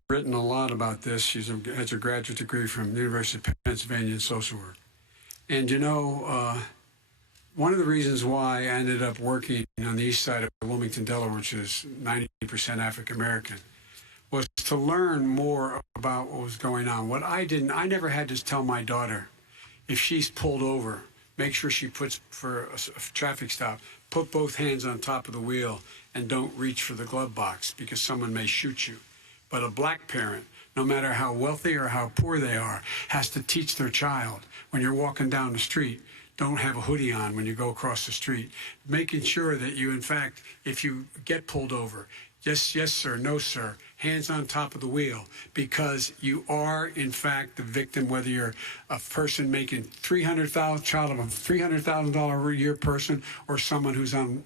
written a lot about this. She has a graduate degree from the University of Pennsylvania in social work. And, you know, one of the reasons why I ended up working on the east side of Wilmington, Delaware, which is 90% African-American, was to learn more about what was going on. What I never had to tell my daughter, if she's pulled over, make sure she puts, for a traffic stop, put both hands on top of the wheel and don't reach for the glove box because someone may shoot you. But a black parent, no matter how wealthy or how poor they are, has to teach their child, when you're walking down the street, don't have a hoodie on when you go across the street. Making sure that you, in fact, if you get pulled over, yes, yes, sir, no, sir, hands on top of the wheel, because you are, in fact, the victim, whether you're a person making child of a $300,000 a year person or someone who's on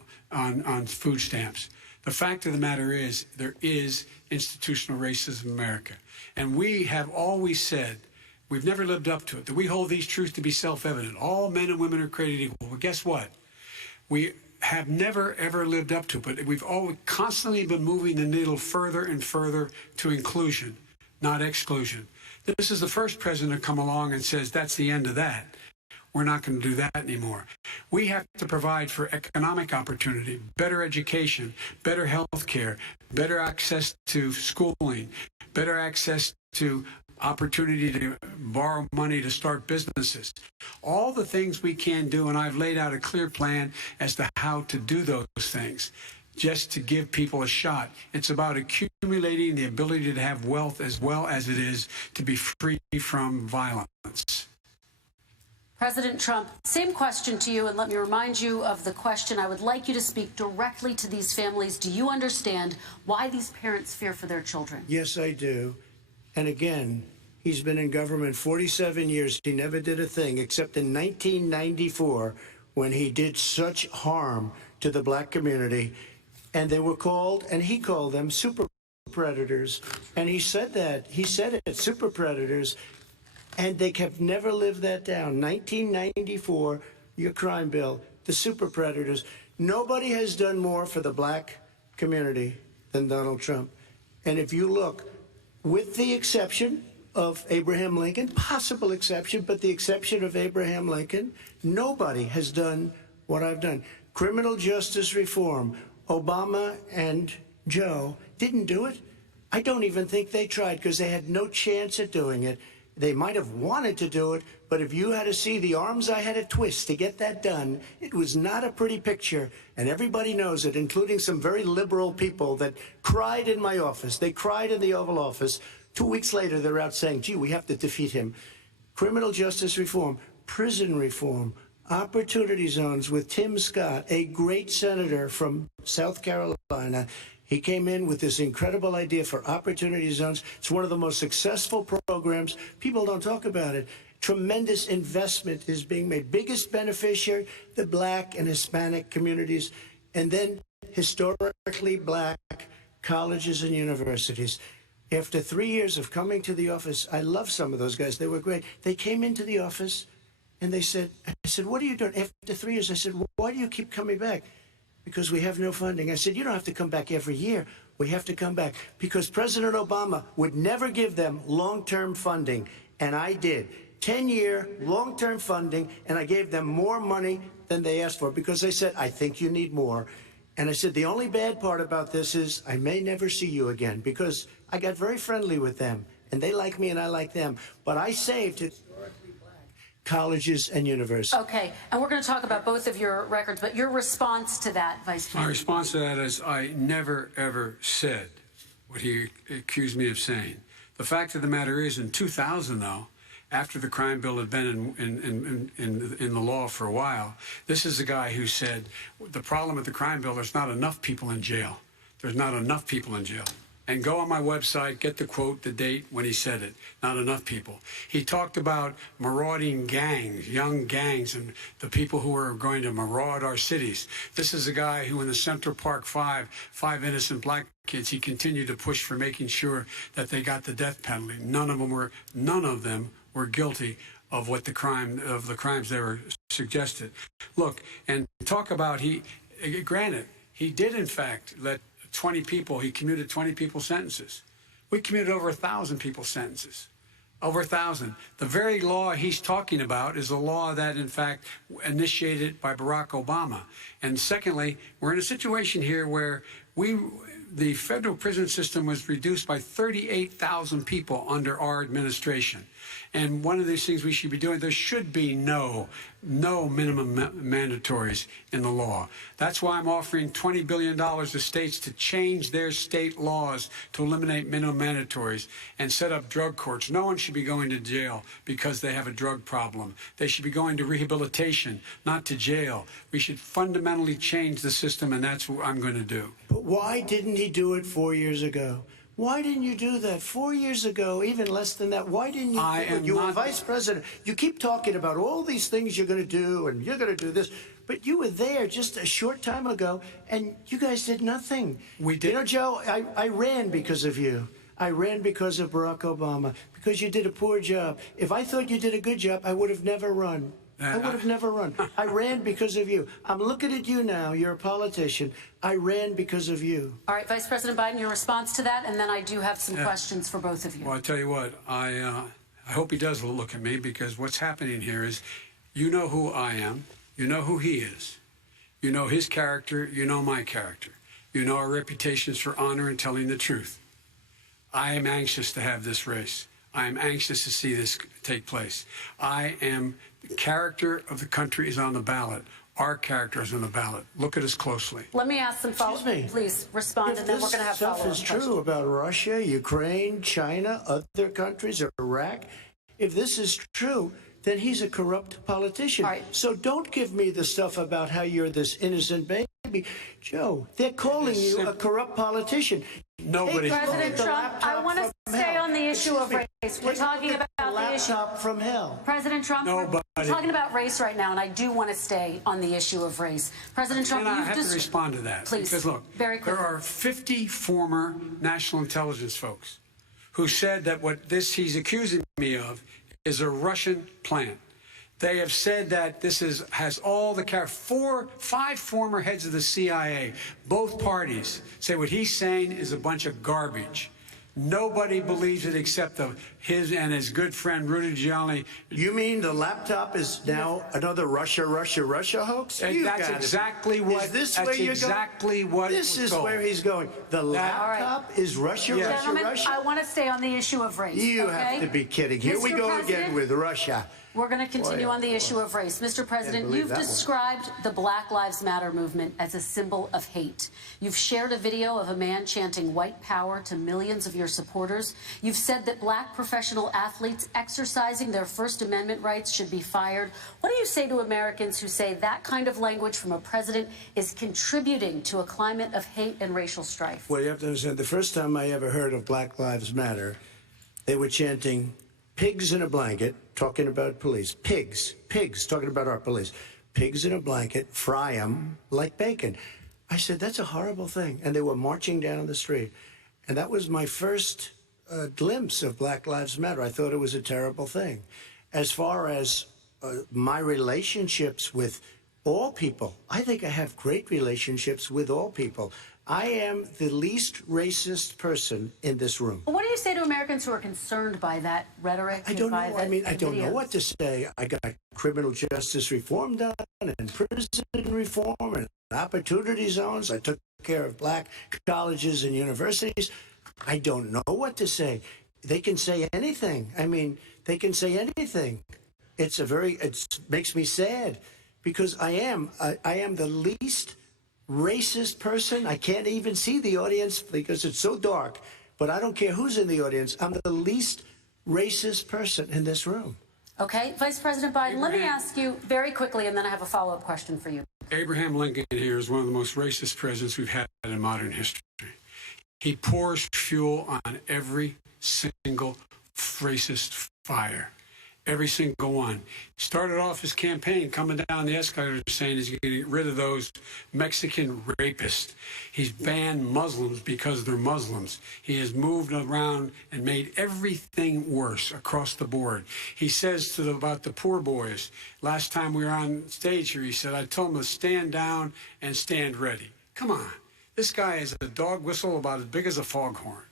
food stamps. The fact of the matter is there is institutional racism in America. And we have always said, we've never lived up to it, that we hold these truths to be self-evident. All men and women are created equal. Well, guess what? We have never, ever lived up to it, but we've always constantly been moving the needle further and further to inclusion, not exclusion. This is the first president to come along and says, that's the end of that. We're not going to do that anymore. We have to provide for economic opportunity, better education, better health care, better access to schooling, better access to opportunity to borrow money to start businesses. All the things we can do, and I've laid out a clear plan as to how to do those things, just to give people a shot. It's about accumulating the ability to have wealth as well as it is to be free from violence. President Trump, same question to you, and let me remind you of the question. I would like you to speak directly to these families. Do you understand why these parents fear for their children? Yes, I do. And again, he's been in government 47 years. He never did a thing except in 1994 when he did such harm to the black community. And they were called, and he called them super predators. And he said that. He said it, super predators. And they have never lived that down. 1994, your crime bill, the super predators. Nobody has done more for the black community than Donald Trump. And if you look, with the exception of Abraham Lincoln, possible exception, but the exception of Abraham Lincoln, nobody has done what I've done. Criminal justice reform, Obama and Joe didn't do it. I don't even think they tried because they had no chance at doing it. They might have wanted to do it, but if you had to see the arms I had to twist to get that done, it was not a pretty picture, and everybody knows it, including some very liberal people that cried in my office. They cried in the Oval Office. 2 weeks later, they're out saying, gee, we have to defeat him. Criminal justice reform, prison reform, opportunity zones with Tim Scott, a great senator from South Carolina. He came in with this incredible idea for opportunity zones. It's one of the most successful programs. People don't talk about it. Tremendous investment is being made. Biggest beneficiary, the Black and Hispanic communities, and then historically Black colleges and universities. After 3 years of coming to the office, I love some of those guys. They were great. They came into the office and they said, I said, what are you doing? After 3 years, I said, why do you keep coming back? Because we have no funding. I said, you don't have to come back every year. We have to come back because President Obama would never give them long-term funding, and I did. 10-year long-term funding, and I gave them more money than they asked for because they said, I think you need more. And I said, the only bad part about this is I may never see you again because I got very friendly with them, and they like me and I like them. But I saved it. Colleges and universities. Okay, and we're going to talk about both of your records, but your response to that, Vice President? My response to that is I never, ever said what he accused me of saying. The fact of the matter is, in 2000, though, after the crime bill had been in the law for a while, this is a guy who said, the problem with the crime bill, there's not enough people in jail. There's not enough people in jail. And go on my website, get the quote, the date when he said it. Not enough people. He talked about marauding gangs, young gangs, and the people who are going to maraud our cities. This is a guy who in the Central Park five innocent black kids, he continued to push for making sure that they got the death penalty. None of them were guilty of the crimes they were suggested. Look, and talk about granted, he did in fact let 20 people, he commuted 20 people's sentences. We commuted over 1,000 people's sentences. Over 1,000. The very law he's talking about is a law that, in fact, initiated by Barack Obama. And secondly, we're in a situation here where the federal prison system was reduced by 38,000 people under our administration. And one of these things we should be doing, there should be no minimum mandatories in the law. That's why I'm offering $20 billion to states to change their state laws to eliminate minimum mandatories and set up drug courts. No one should be going to jail because they have a drug problem. They should be going to rehabilitation, not to jail. We should fundamentally change the system, and that's what I'm going to do. But why didn't he do it 4 years ago? Why didn't you do that 4 years ago, even less than that? Why didn't you do it? You were vice president. You keep talking about all these things you're going to do, and you're going to do this. But you were there just a short time ago, and you guys did nothing. We did. You know, Joe, I ran because of you. I ran because of Barack Obama, because you did a poor job. If I thought you did a good job, I would have never run. I would have never run. I ran because of you. I'm looking at you now. You're a politician. I ran because of you. All right, Vice President Biden, your response to that, and then I do have some questions for both of you. Well, I tell you what, I hope he does look at me, because what's happening here is, you know who I am. You know who he is. You know his character. You know my character. You know our reputations for honor and telling the truth. I am anxious to have this race. I am anxious to see this take place. The character of the country is on the ballot. Our character is on the ballot. Look at us closely. Let me ask some follow-up. Please respond, and then we're going to have follow-up questions. If this stuff is true about Russia, Ukraine, China, other countries, Iraq, if this is true, then he's a corrupt politician. All right. So don't give me the stuff about how you're this innocent baby. Joe, they're calling you a corrupt politician. Nobody. President Trump, I want to stay on the issue of race. We're talking about the issue. From hell. President Trump, we're talking about race right now, and I do want to stay on the issue of race. President Trump, I have to respond to that. Please, because look, very quickly. There are 50 former national intelligence folks who said that what he's accusing me of is a Russian plant. They have said that this has all the five former heads of the CIA, both parties, say what he's saying is a bunch of garbage. Nobody believes it except his and his good friend Rudy Giuliani. You mean the laptop is now another Russia hoax? That's exactly what. Is this that's where you're exactly going? what. This is told. where he's going. The laptop is Russia. Gentlemen, Russia. I want to stay on the issue of race. You okay? have to be kidding. Here we Mr. go President, again with Russia. We're going to continue on the issue of race. Mr. President, you've described the Black Lives Matter movement as a symbol of hate. You've shared a video of a man chanting white power to millions of your supporters. You've said that black professional athletes exercising their First Amendment rights should be fired. What do you say to Americans who say that kind of language from a president is contributing to a climate of hate and racial strife? Well, you have to understand, the first time I ever heard of Black Lives Matter, they were chanting pigs in a blanket, talking about police. Pigs, talking about our police. Pigs in a blanket, fry them like bacon. I said, that's a horrible thing. And they were marching down the street. And that was my first glimpse of Black Lives Matter. I thought it was a terrible thing. As far as my relationships with all people, I think I have great relationships with all people. I am the least racist person in this room. What do you say to Americans who are concerned by that rhetoric? I don't know. I don't know what to say. I got criminal justice reform done and prison reform and opportunity zones. I took care of black colleges and universities. I don't know what to say. They can say anything. I mean, they can say anything. It makes me sad because I am the least racist person. I can't even see the audience because it's so dark, but I don't care who's in the audience. I'm the least racist person in this room. Okay, Vice President Biden, let me ask you very quickly, and then I have a follow-up question for you. Abraham Lincoln here is one of the most racist presidents we've had in modern history. He pours fuel on every single racist fire. Every single one. He started off his campaign coming down the escalator saying he's going to get rid of those Mexican rapists. He's banned Muslims because they're Muslims. He has moved around and made everything worse across the board. He says about the poor boys, last time we were on stage here, he said, I told them to stand down and stand ready. Come on. This guy is a dog whistle about as big as a foghorn.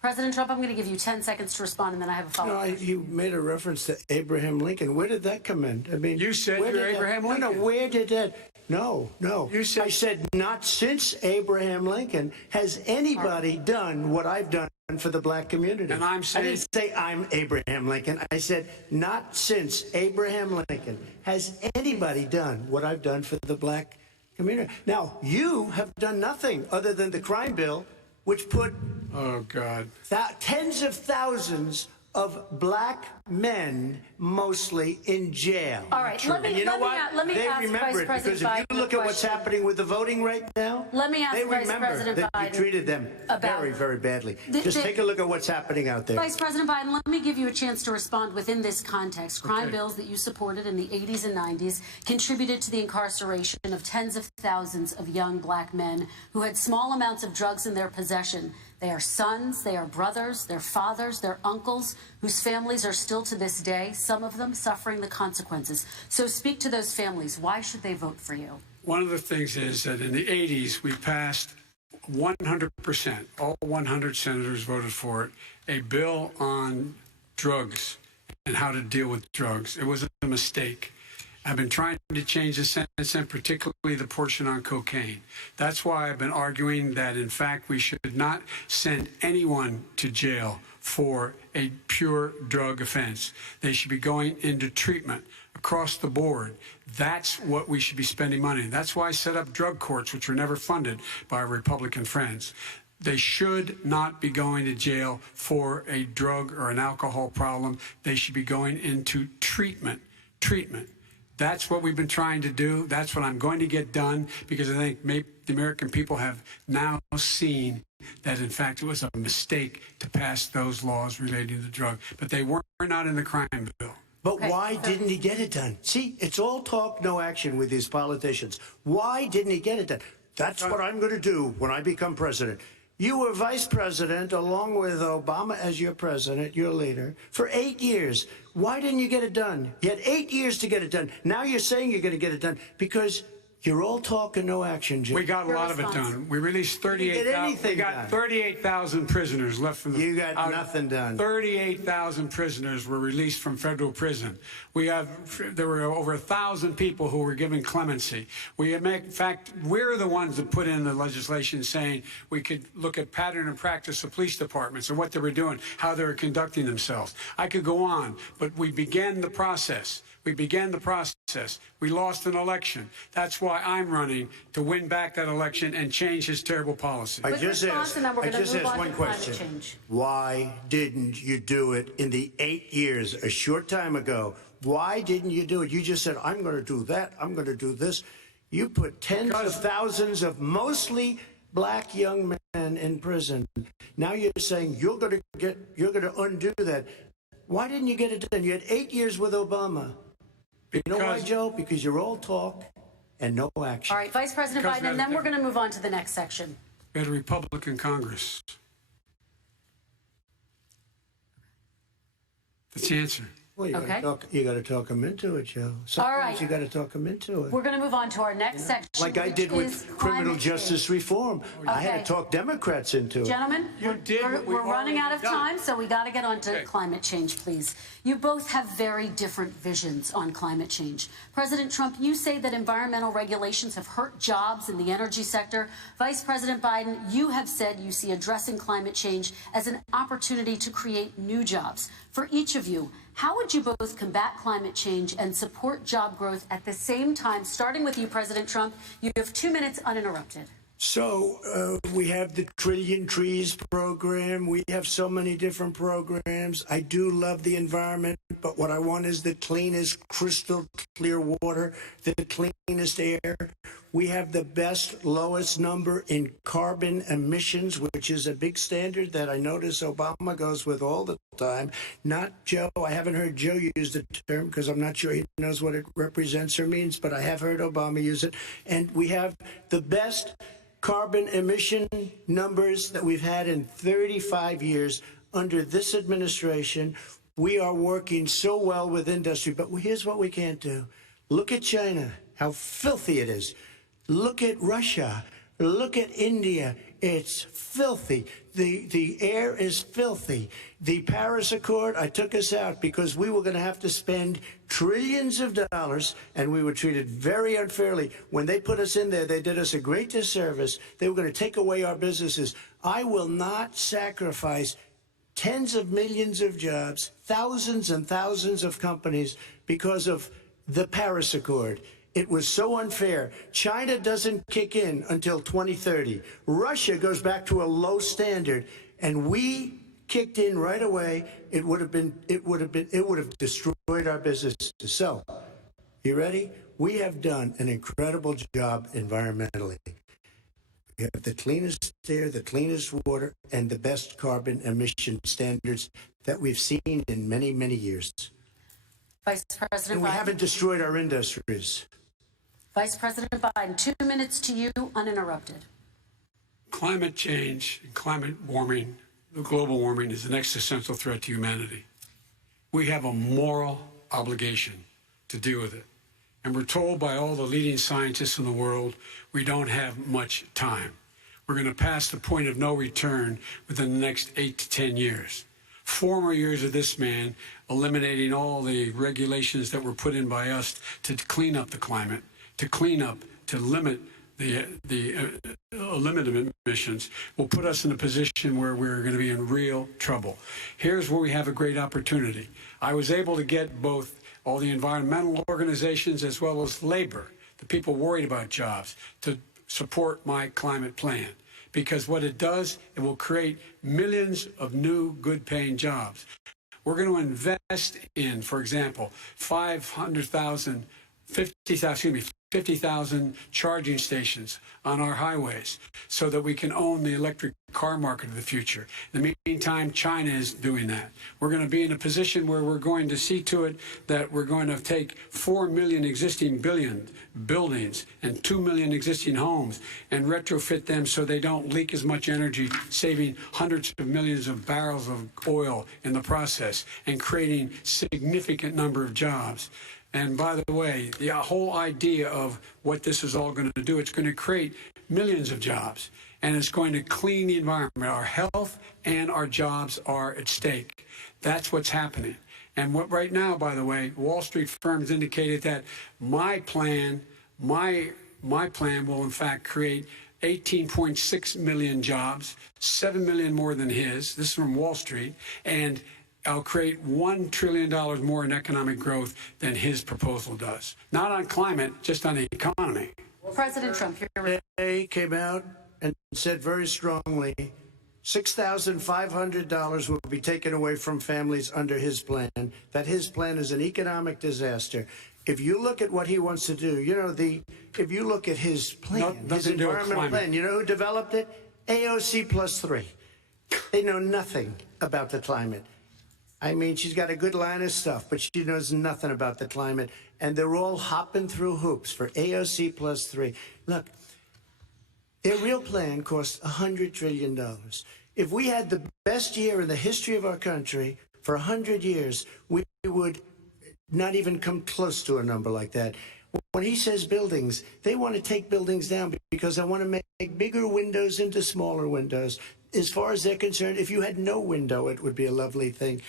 President Trump, I'm going to give you 10 seconds to respond, and then I have a follow-up. No, you made a reference to Abraham Lincoln. Where did that come in? I mean, you said you're Abraham Lincoln. No, where did that? No. You said, I said not since Abraham Lincoln has anybody done what I've done for the black community. And I'm saying, I didn't say I'm Abraham Lincoln. I said not since Abraham Lincoln has anybody done what I've done for the black community. Now, you have done nothing other than the crime bill, which put tens of thousands of black men, mostly in jail. All right, let me ask Vice President Biden because if you look at what's happening with the voting right now, let me ask they Vice remember President that Biden you treated them very, very badly. Just take a look at what's happening out there. Vice President Biden, let me give you a chance to respond within this context. Crime bills that you supported in the 80s and 90s contributed to the incarceration of tens of thousands of young black men who had small amounts of drugs in their possession. They are sons, they are brothers, they're fathers, they're uncles, whose families are still to this day, some of them suffering the consequences. So speak to those families. Why should they vote for you? One of the things is that in the 80s, we passed 100%, all 100 senators voted for it, a bill on drugs and how to deal with drugs. It was a mistake. I've been trying to change the sentence, and particularly the portion on cocaine. That's why I've been arguing that, in fact, we should not send anyone to jail for a pure drug offense. They should be going into treatment across the board. That's what we should be spending money. That's why I set up drug courts, which were never funded by our Republican friends. They should not be going to jail for a drug or an alcohol problem. They should be going into treatment. That's what we've been trying to do. That's what I'm going to get done, because I think the American people have now seen that, in fact, it was a mistake to pass those laws relating to the drug. But they were not in the crime bill. But why didn't he get it done? See, it's all talk, no action with these politicians. Why didn't he get it done? That's what I'm going to do when I become president. You were vice president along with Obama as your president, your leader, for 8 years. Why didn't you get it done? You had 8 years to get it done. Now you're saying you're going to get it done because You're all talk and no action, Joe. We got a lot of it done. We released 38,000. We got 38,000 prisoners left from the. You got nothing done. 38,000 prisoners were released from federal prison. There were over 1,000 people who were given clemency. In fact, we're the ones that put in the legislation saying we could look at pattern and practice of police departments and what they were doing, how they were conducting themselves. I could go on, but we began the process. We began the process. We lost an election. That's why I'm running to win back that election and change his terrible policy. I just asked one question. Why didn't you do it in the 8 years, a short time ago? Why didn't you do it? You just said, I'm going to do that. I'm going to do this. You put tens of thousands of mostly black young men in prison. Now you're saying you're going to undo that. Why didn't you get it done? You had 8 years with Obama. You know why, Joe? Because you're all talk and no action. All right, Vice President Biden, and then we're going to move on to the next section. We had a Republican Congress. That's the answer. Well, you got to talk them into it, Joe. Sometimes you got to talk them into it. We're going to move on to our next section. Like I did with criminal justice reform. I had to talk Democrats into it. Gentlemen, we're running out of time, so we got to get on to climate change, please. You both have very different visions on climate change. President Trump, you say that environmental regulations have hurt jobs in the energy sector. Vice President Biden, you have said you see addressing climate change as an opportunity to create new jobs. For each of you, how would you both combat climate change and support job growth at the same time? Starting with you, President Trump, you have 2 minutes uninterrupted. So we have the Trillion Trees program. We have so many different programs. I do love the environment, but what I want is the cleanest, crystal clear water, the cleanest air. We have the best, lowest number in carbon emissions, which is a big standard that I notice Obama goes with all the time. Not Joe. I haven't heard Joe use the term because I'm not sure he knows what it represents or means, but I have heard Obama use it. And we have the best carbon emission numbers that we've had in 35 years under this administration. We are working so well with industry, but here's what we can't do. Look at China, how filthy it is. Look at Russia. Look at India. It's filthy. The air is filthy. The Paris Accord, I took us out because we were going to have to spend trillions of dollars, and we were treated very unfairly. When they put us in there, they did us a great disservice. They were going to take away our businesses. I will not sacrifice tens of millions of jobs, thousands and thousands of companies because of the Paris Accord. It was so unfair. China doesn't kick in until 2030. Russia goes back to a low standard, and we kicked in right away. It would have destroyed our businesses. So, you ready? We have done an incredible job environmentally. We have the cleanest air, the cleanest water, and the best carbon emission standards that we've seen in many, many years. Vice President And we Biden. haven't destroyed our industries. Vice President Biden, 2 minutes to you, uninterrupted. Climate change and climate warming, the global warming, is an existential threat to humanity. We have a moral obligation to deal with it. And we're told by all the leading scientists in the world we don't have much time. We're going to pass the point of no return within the next 8 to 10 years. 4 more years of this man eliminating all the regulations that were put in by us to clean up the climate, to limit emissions will put us in a position where we're going to be in real trouble. Here's where we have a great opportunity. I was able to get both all the environmental organizations as well as labor, the people worried about jobs, to support my climate plan. Because what it does, it will create millions of new good-paying jobs. We're going to invest in, for example, 50,000 charging stations on our highways so that we can own the electric car market of the future. In the meantime, China is doing that. We're going to be in a position where we're going to see to it that we're going to take 4 million existing buildings and 2 million existing homes and retrofit them so they don't leak as much energy, saving hundreds of millions of barrels of oil in the process and creating significant number of jobs. And by the way, the whole idea of what this is all going to do, it's going to create millions of jobs, and it's going to clean the environment. Our health and our jobs are at stake. That's what's happening. And what right now, by the way, Wall Street firms indicated that my plan will in fact create 18.6 million jobs, 7 million more than his. This is from Wall Street. And I'll create $1 trillion more in economic growth than his proposal does. Not on climate, just on the economy. President Trump, Today came out and said very strongly, $6,500 will be taken away from families under his plan, that his plan is an economic disaster. If you look at what he wants to do, you know, if you look at his plan, his environmental plan, you know who developed it? AOC +3. They know nothing about the climate. I mean, she's got a good line of stuff, but she knows nothing about the climate. And they're all hopping through hoops for AOC +3. Look, their real plan cost $100 trillion. If we had the best year in the history of our country for 100 years, we would not even come close to a number like that. When he says buildings, they want to take buildings down because they want to make bigger windows into smaller windows. As far as they're concerned, if you had no window, it would be a lovely thing.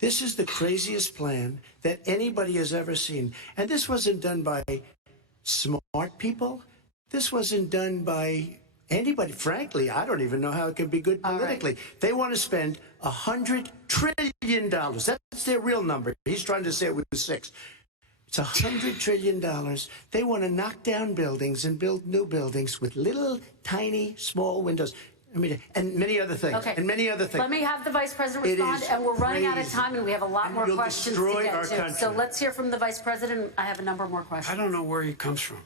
This is the craziest plan that anybody has ever seen. And this wasn't done by smart people. This wasn't done by anybody. Frankly, I don't even know how it could be good politically. Right. They want to spend $100 trillion. That's their real number. He's trying to say it was 6. It's $100 trillion. They want to knock down buildings and build new buildings with little, tiny, small windows. I mean, and many other things. Okay. And many other things. Let me have the Vice President respond, and we're running out of time, and we have a lot more questions to get to. So let's hear from the Vice President. I have a number more questions. I don't know where he comes from.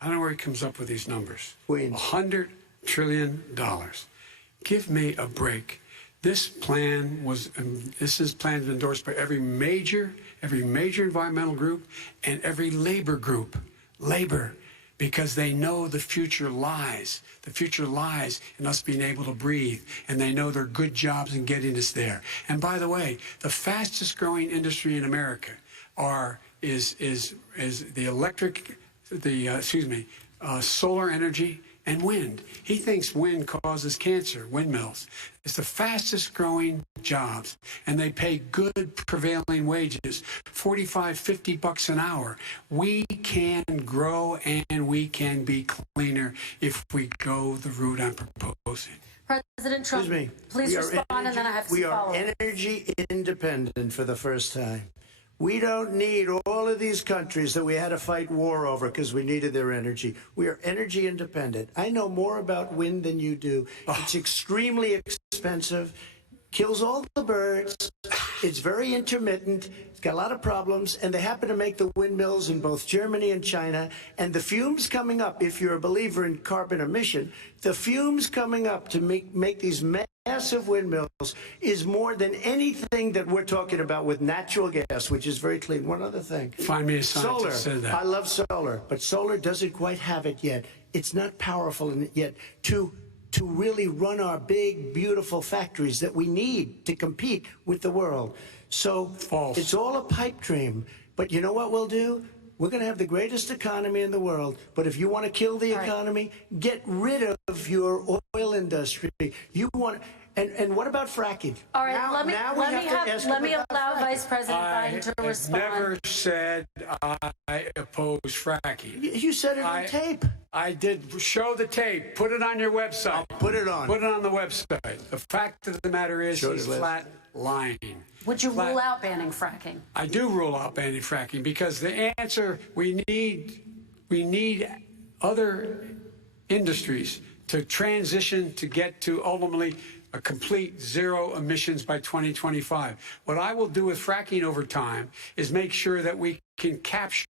I don't know where he comes up with these numbers. Queens. $100 trillion. Give me a break. This plan was, plan is endorsed by every major environmental group and every labor group. Labor. Because they know the future lies. The future lies in us being able to breathe, and they know there are good jobs in getting us there. And by the way, the fastest growing industry in America is solar energy and wind. He thinks wind causes cancer, windmills. It's the fastest growing jobs, and they pay good prevailing wages, $45, $50 an hour. We can grow and we can be cleaner if we go the route I'm proposing. President Trump, please respond, and then I have some follow-up. We are energy independent for the first time. We don't need all of these countries that we had to fight war over because we needed their energy. We are energy independent. I know more about wind than you do. It's extremely expensive, kills all the birds. It's very intermittent. It's got a lot of problems, and they happen to make the windmills in both Germany and China. And the fumes coming up, if you're a believer in carbon emission, the fumes coming up to make these massive windmills is more than anything that we're talking about with natural gas, which is very clean. One other thing. Find me a scientist that said that. I love solar, but solar doesn't quite have it yet. It's not powerful yet to really run our big, beautiful factories that we need to compete with the world. So false. It's all a pipe dream. But you know what we'll do? We're going to have the greatest economy in the world. But if you want to kill the economy, get rid of your oil industry. You want... And what about fracking? All right, let me allow Vice President Biden to respond. I never said I oppose fracking. You said it on tape. I did. Show the tape. Put it on your website. I'll put it on. Put it on the website. The fact of the matter is he's flat lying. Would you rule out banning fracking? I do rule out banning fracking because the answer, we need other industries to transition to get to ultimately a complete zero emissions by 2025. What I will do with fracking over time is make sure that we can capture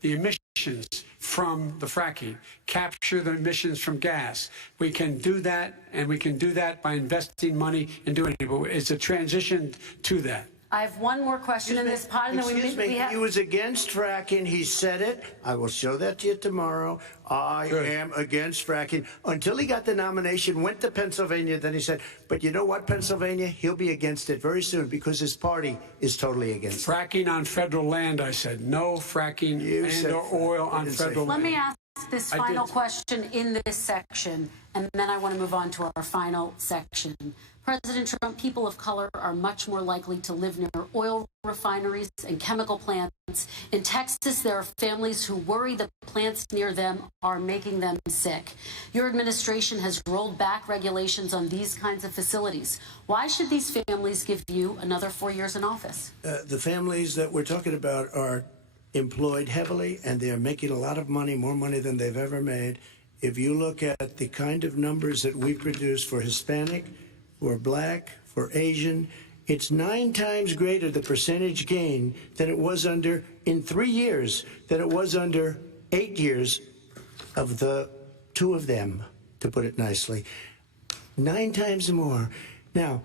the emissions from the fracking, capture the emissions from gas. We can do that, and we can do that by investing money and doing it. But it's a transition to that. I have one more question in this pod, and then Excuse me, he was against fracking. He said it. I will show that to you tomorrow. I am against fracking. Until he got the nomination, went to Pennsylvania, then he said, but you know what, Pennsylvania? He'll be against it very soon because his party is totally against it. Fracking on federal land, I said. No fracking and or oil on federal land. Let me ask this final question in this section, and then I want to move on to our final section. President Trump, people of color are much more likely to live near oil refineries and chemical plants. In Texas, there are families who worry the plants near them are making them sick. Your administration has rolled back regulations on these kinds of facilities. Why should these families give you another 4 years in office? The families that we're talking about are employed heavily, and they're making a lot of money, more money than they've ever made. If you look at the kind of numbers that we produce for Hispanic, for Black, for Asian, it's 9 times greater the percentage gain than it was under, in 3 years, than it was under 8 years of the 2 of them, to put it nicely. 9 times more. Now,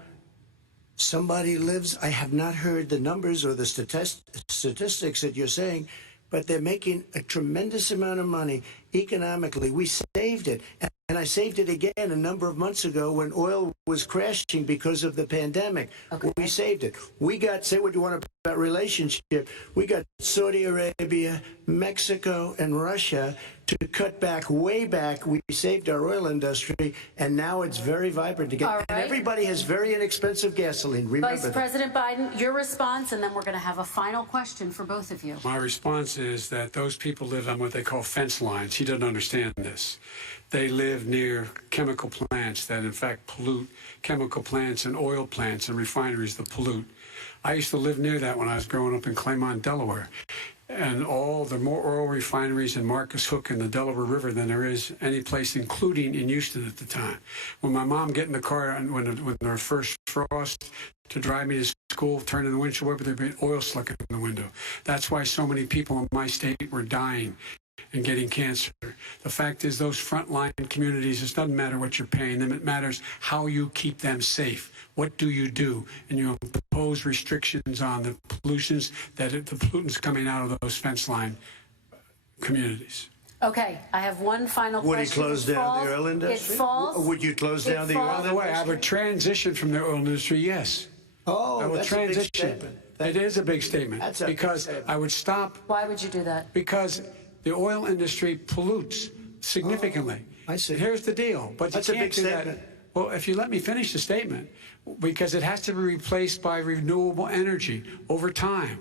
somebody lives, I have not heard the numbers or the statistics that you're saying, but they're making a tremendous amount of money economically. We saved it. And I saved it again a number of months ago when oil was crashing because of the pandemic. Okay. We saved it. We got, say what you want about relationship, we got Saudi Arabia, Mexico, and Russia to cut back, way back. We saved our oil industry, and now it's very vibrant again. Right. And everybody has very inexpensive gasoline. Remember Vice President Biden, your response, and then we're going to have a final question for both of you. My response is that those people live on what they call fence lines. He doesn't understand this. They live near chemical plants that, in fact, pollute, chemical plants and oil plants and refineries that pollute. I used to live near that when I was growing up in Claymont, Delaware. And all the more oil refineries in Marcus Hook and the Delaware River than there is any place, including in Houston at the time. When my mom get in the car and when there was first frost to drive me to school, turning the windshield wiper, there'd be oil slick in the window. That's why so many people in my state were dying and getting cancer. The fact is, those frontline communities, it doesn't matter what you're paying them, it matters how you keep them safe. What do you do? And you impose restrictions on the pollutions, the pollutants coming out of those fence line communities. Okay, I have one final question. Would he close down the oil industry? It falls. Would you close down the oil industry? By the way, I would transition from the oil industry, yes. Oh, I would that's transition. a big statement. It is a big statement. That's a because big statement. I would stop. Why would you do that? Because the oil industry pollutes significantly. I see. Here's the deal. But that's you a can't big do statement. that. Well, if you let me finish the statement, because it has to be replaced by renewable energy over time.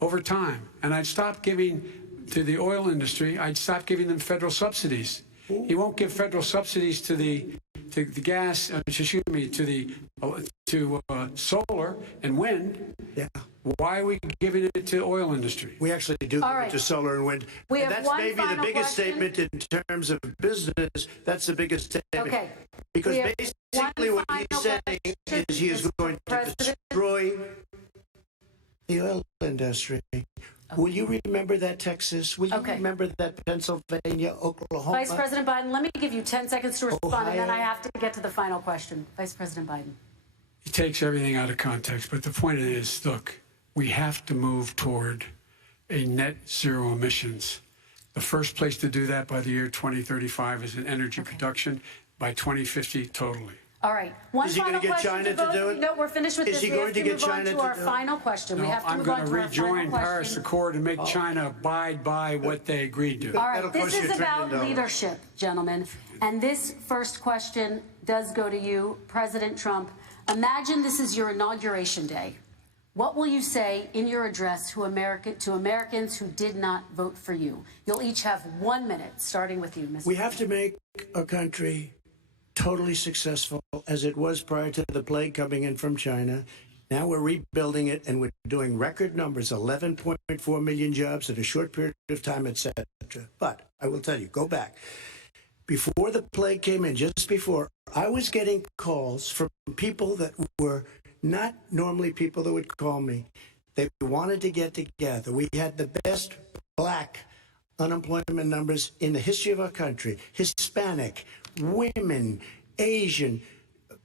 Over time. And I'd stop giving to the oil industry, I'd stop giving them federal subsidies. He won't give federal subsidies to the gas, excuse me, to solar and wind. Yeah. Why are we giving it to the oil industry? We actually do give it to solar and wind. We And have that's one maybe the final biggest question. statement in terms of business. That's the biggest statement. Okay. Because We have basically one what he's final saying question, is he is Mr. going to President. destroy the oil industry. Will you remember that, Texas? Will you remember that, Pennsylvania, Oklahoma? Vice President Biden, let me give you 10 seconds to respond, and then Ohio. I have to get to the final question. Vice President Biden. He takes everything out of context, but the point is, look, we have to move toward a net zero emissions. The first place to do that by the year 2035 is in energy production, by 2050 totally. All right. One Is he final going to get question China to do it? No, we're finished with Is this. he going to get China to to our do it? final question. We have to I'm move going on to to our final rejoin Paris question. Accord and make China abide by what they agreed to. All That'll right, this cost you is $1 about trillion. leadership, gentlemen. And this first question does go to you, President Trump. Imagine this is your inauguration day. What will you say in your address to Americans who did not vote for you? You'll each have 1 minute, starting with you, Mr. We have to make our country totally successful as it was prior to the plague coming in from China. Now we're rebuilding it, and we're doing record numbers, 11.4 million jobs in a short period of time, etc. But I will tell you, go back. Before the plague came in, just before, I was getting calls from people that were not normally people that would call me. They wanted to get together. We had the best Black unemployment numbers in the history of our country. Hispanic, women, Asian,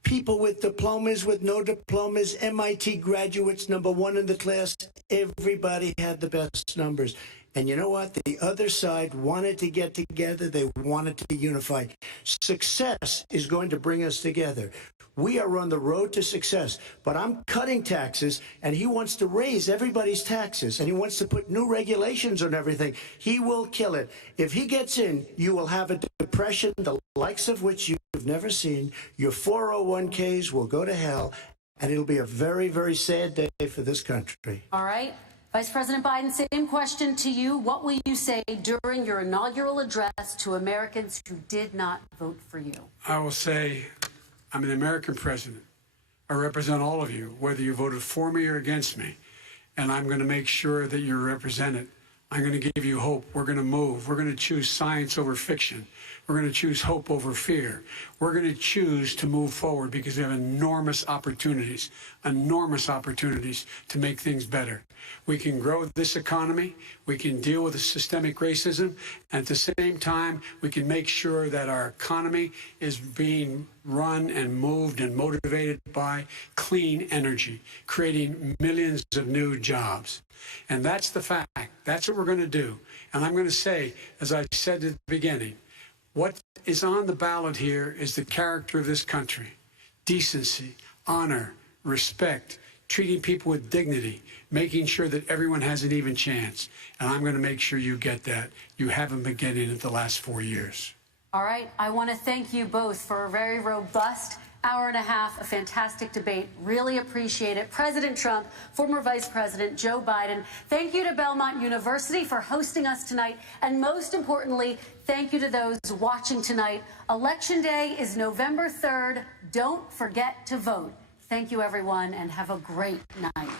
people with diplomas, with no diplomas, MIT graduates, #1 in the class. Everybody had the best numbers. And you know what? The other side wanted to get together. They wanted to be unified. Success is going to bring us together. We are on the road to success, but I'm cutting taxes, and he wants to raise everybody's taxes, and he wants to put new regulations on everything. He will kill it. If he gets in, you will have a depression, the likes of which you've never seen. Your 401ks will go to hell, and it'll be a very, very sad day for this country. All right. Vice President Biden, same question to you. What will you say during your inaugural address to Americans who did not vote for you? I will say, I'm an American president. I represent all of you, whether you voted for me or against me. And I'm going to make sure that you're represented. I'm going to give you hope. We're going to move. We're going to choose science over fiction. We're going to choose hope over fear. We're going to choose to move forward because we have enormous opportunities to make things better. We can grow this economy. We can deal with the systemic racism. And at the same time, we can make sure that our economy is being run and moved and motivated by clean energy, creating millions of new jobs. And that's the fact. That's what we're going to do. And I'm going to say, as I said at the beginning, what is on the ballot here is the character of this country. Decency, honor, respect, treating people with dignity, making sure that everyone has an even chance. And I'm going to make sure you get that. You haven't been getting it the last 4 years. All right. I want to thank you both for a very robust hour and a half, a fantastic debate. Really appreciate it. President Trump, former Vice President Joe Biden, thank you to Belmont University for hosting us tonight. And most importantly, thank you to those watching tonight. Election Day is November 3rd. Don't forget to vote. Thank you, everyone, and have a great night.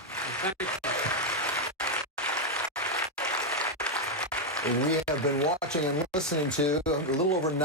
We have been watching and listening to a little over 90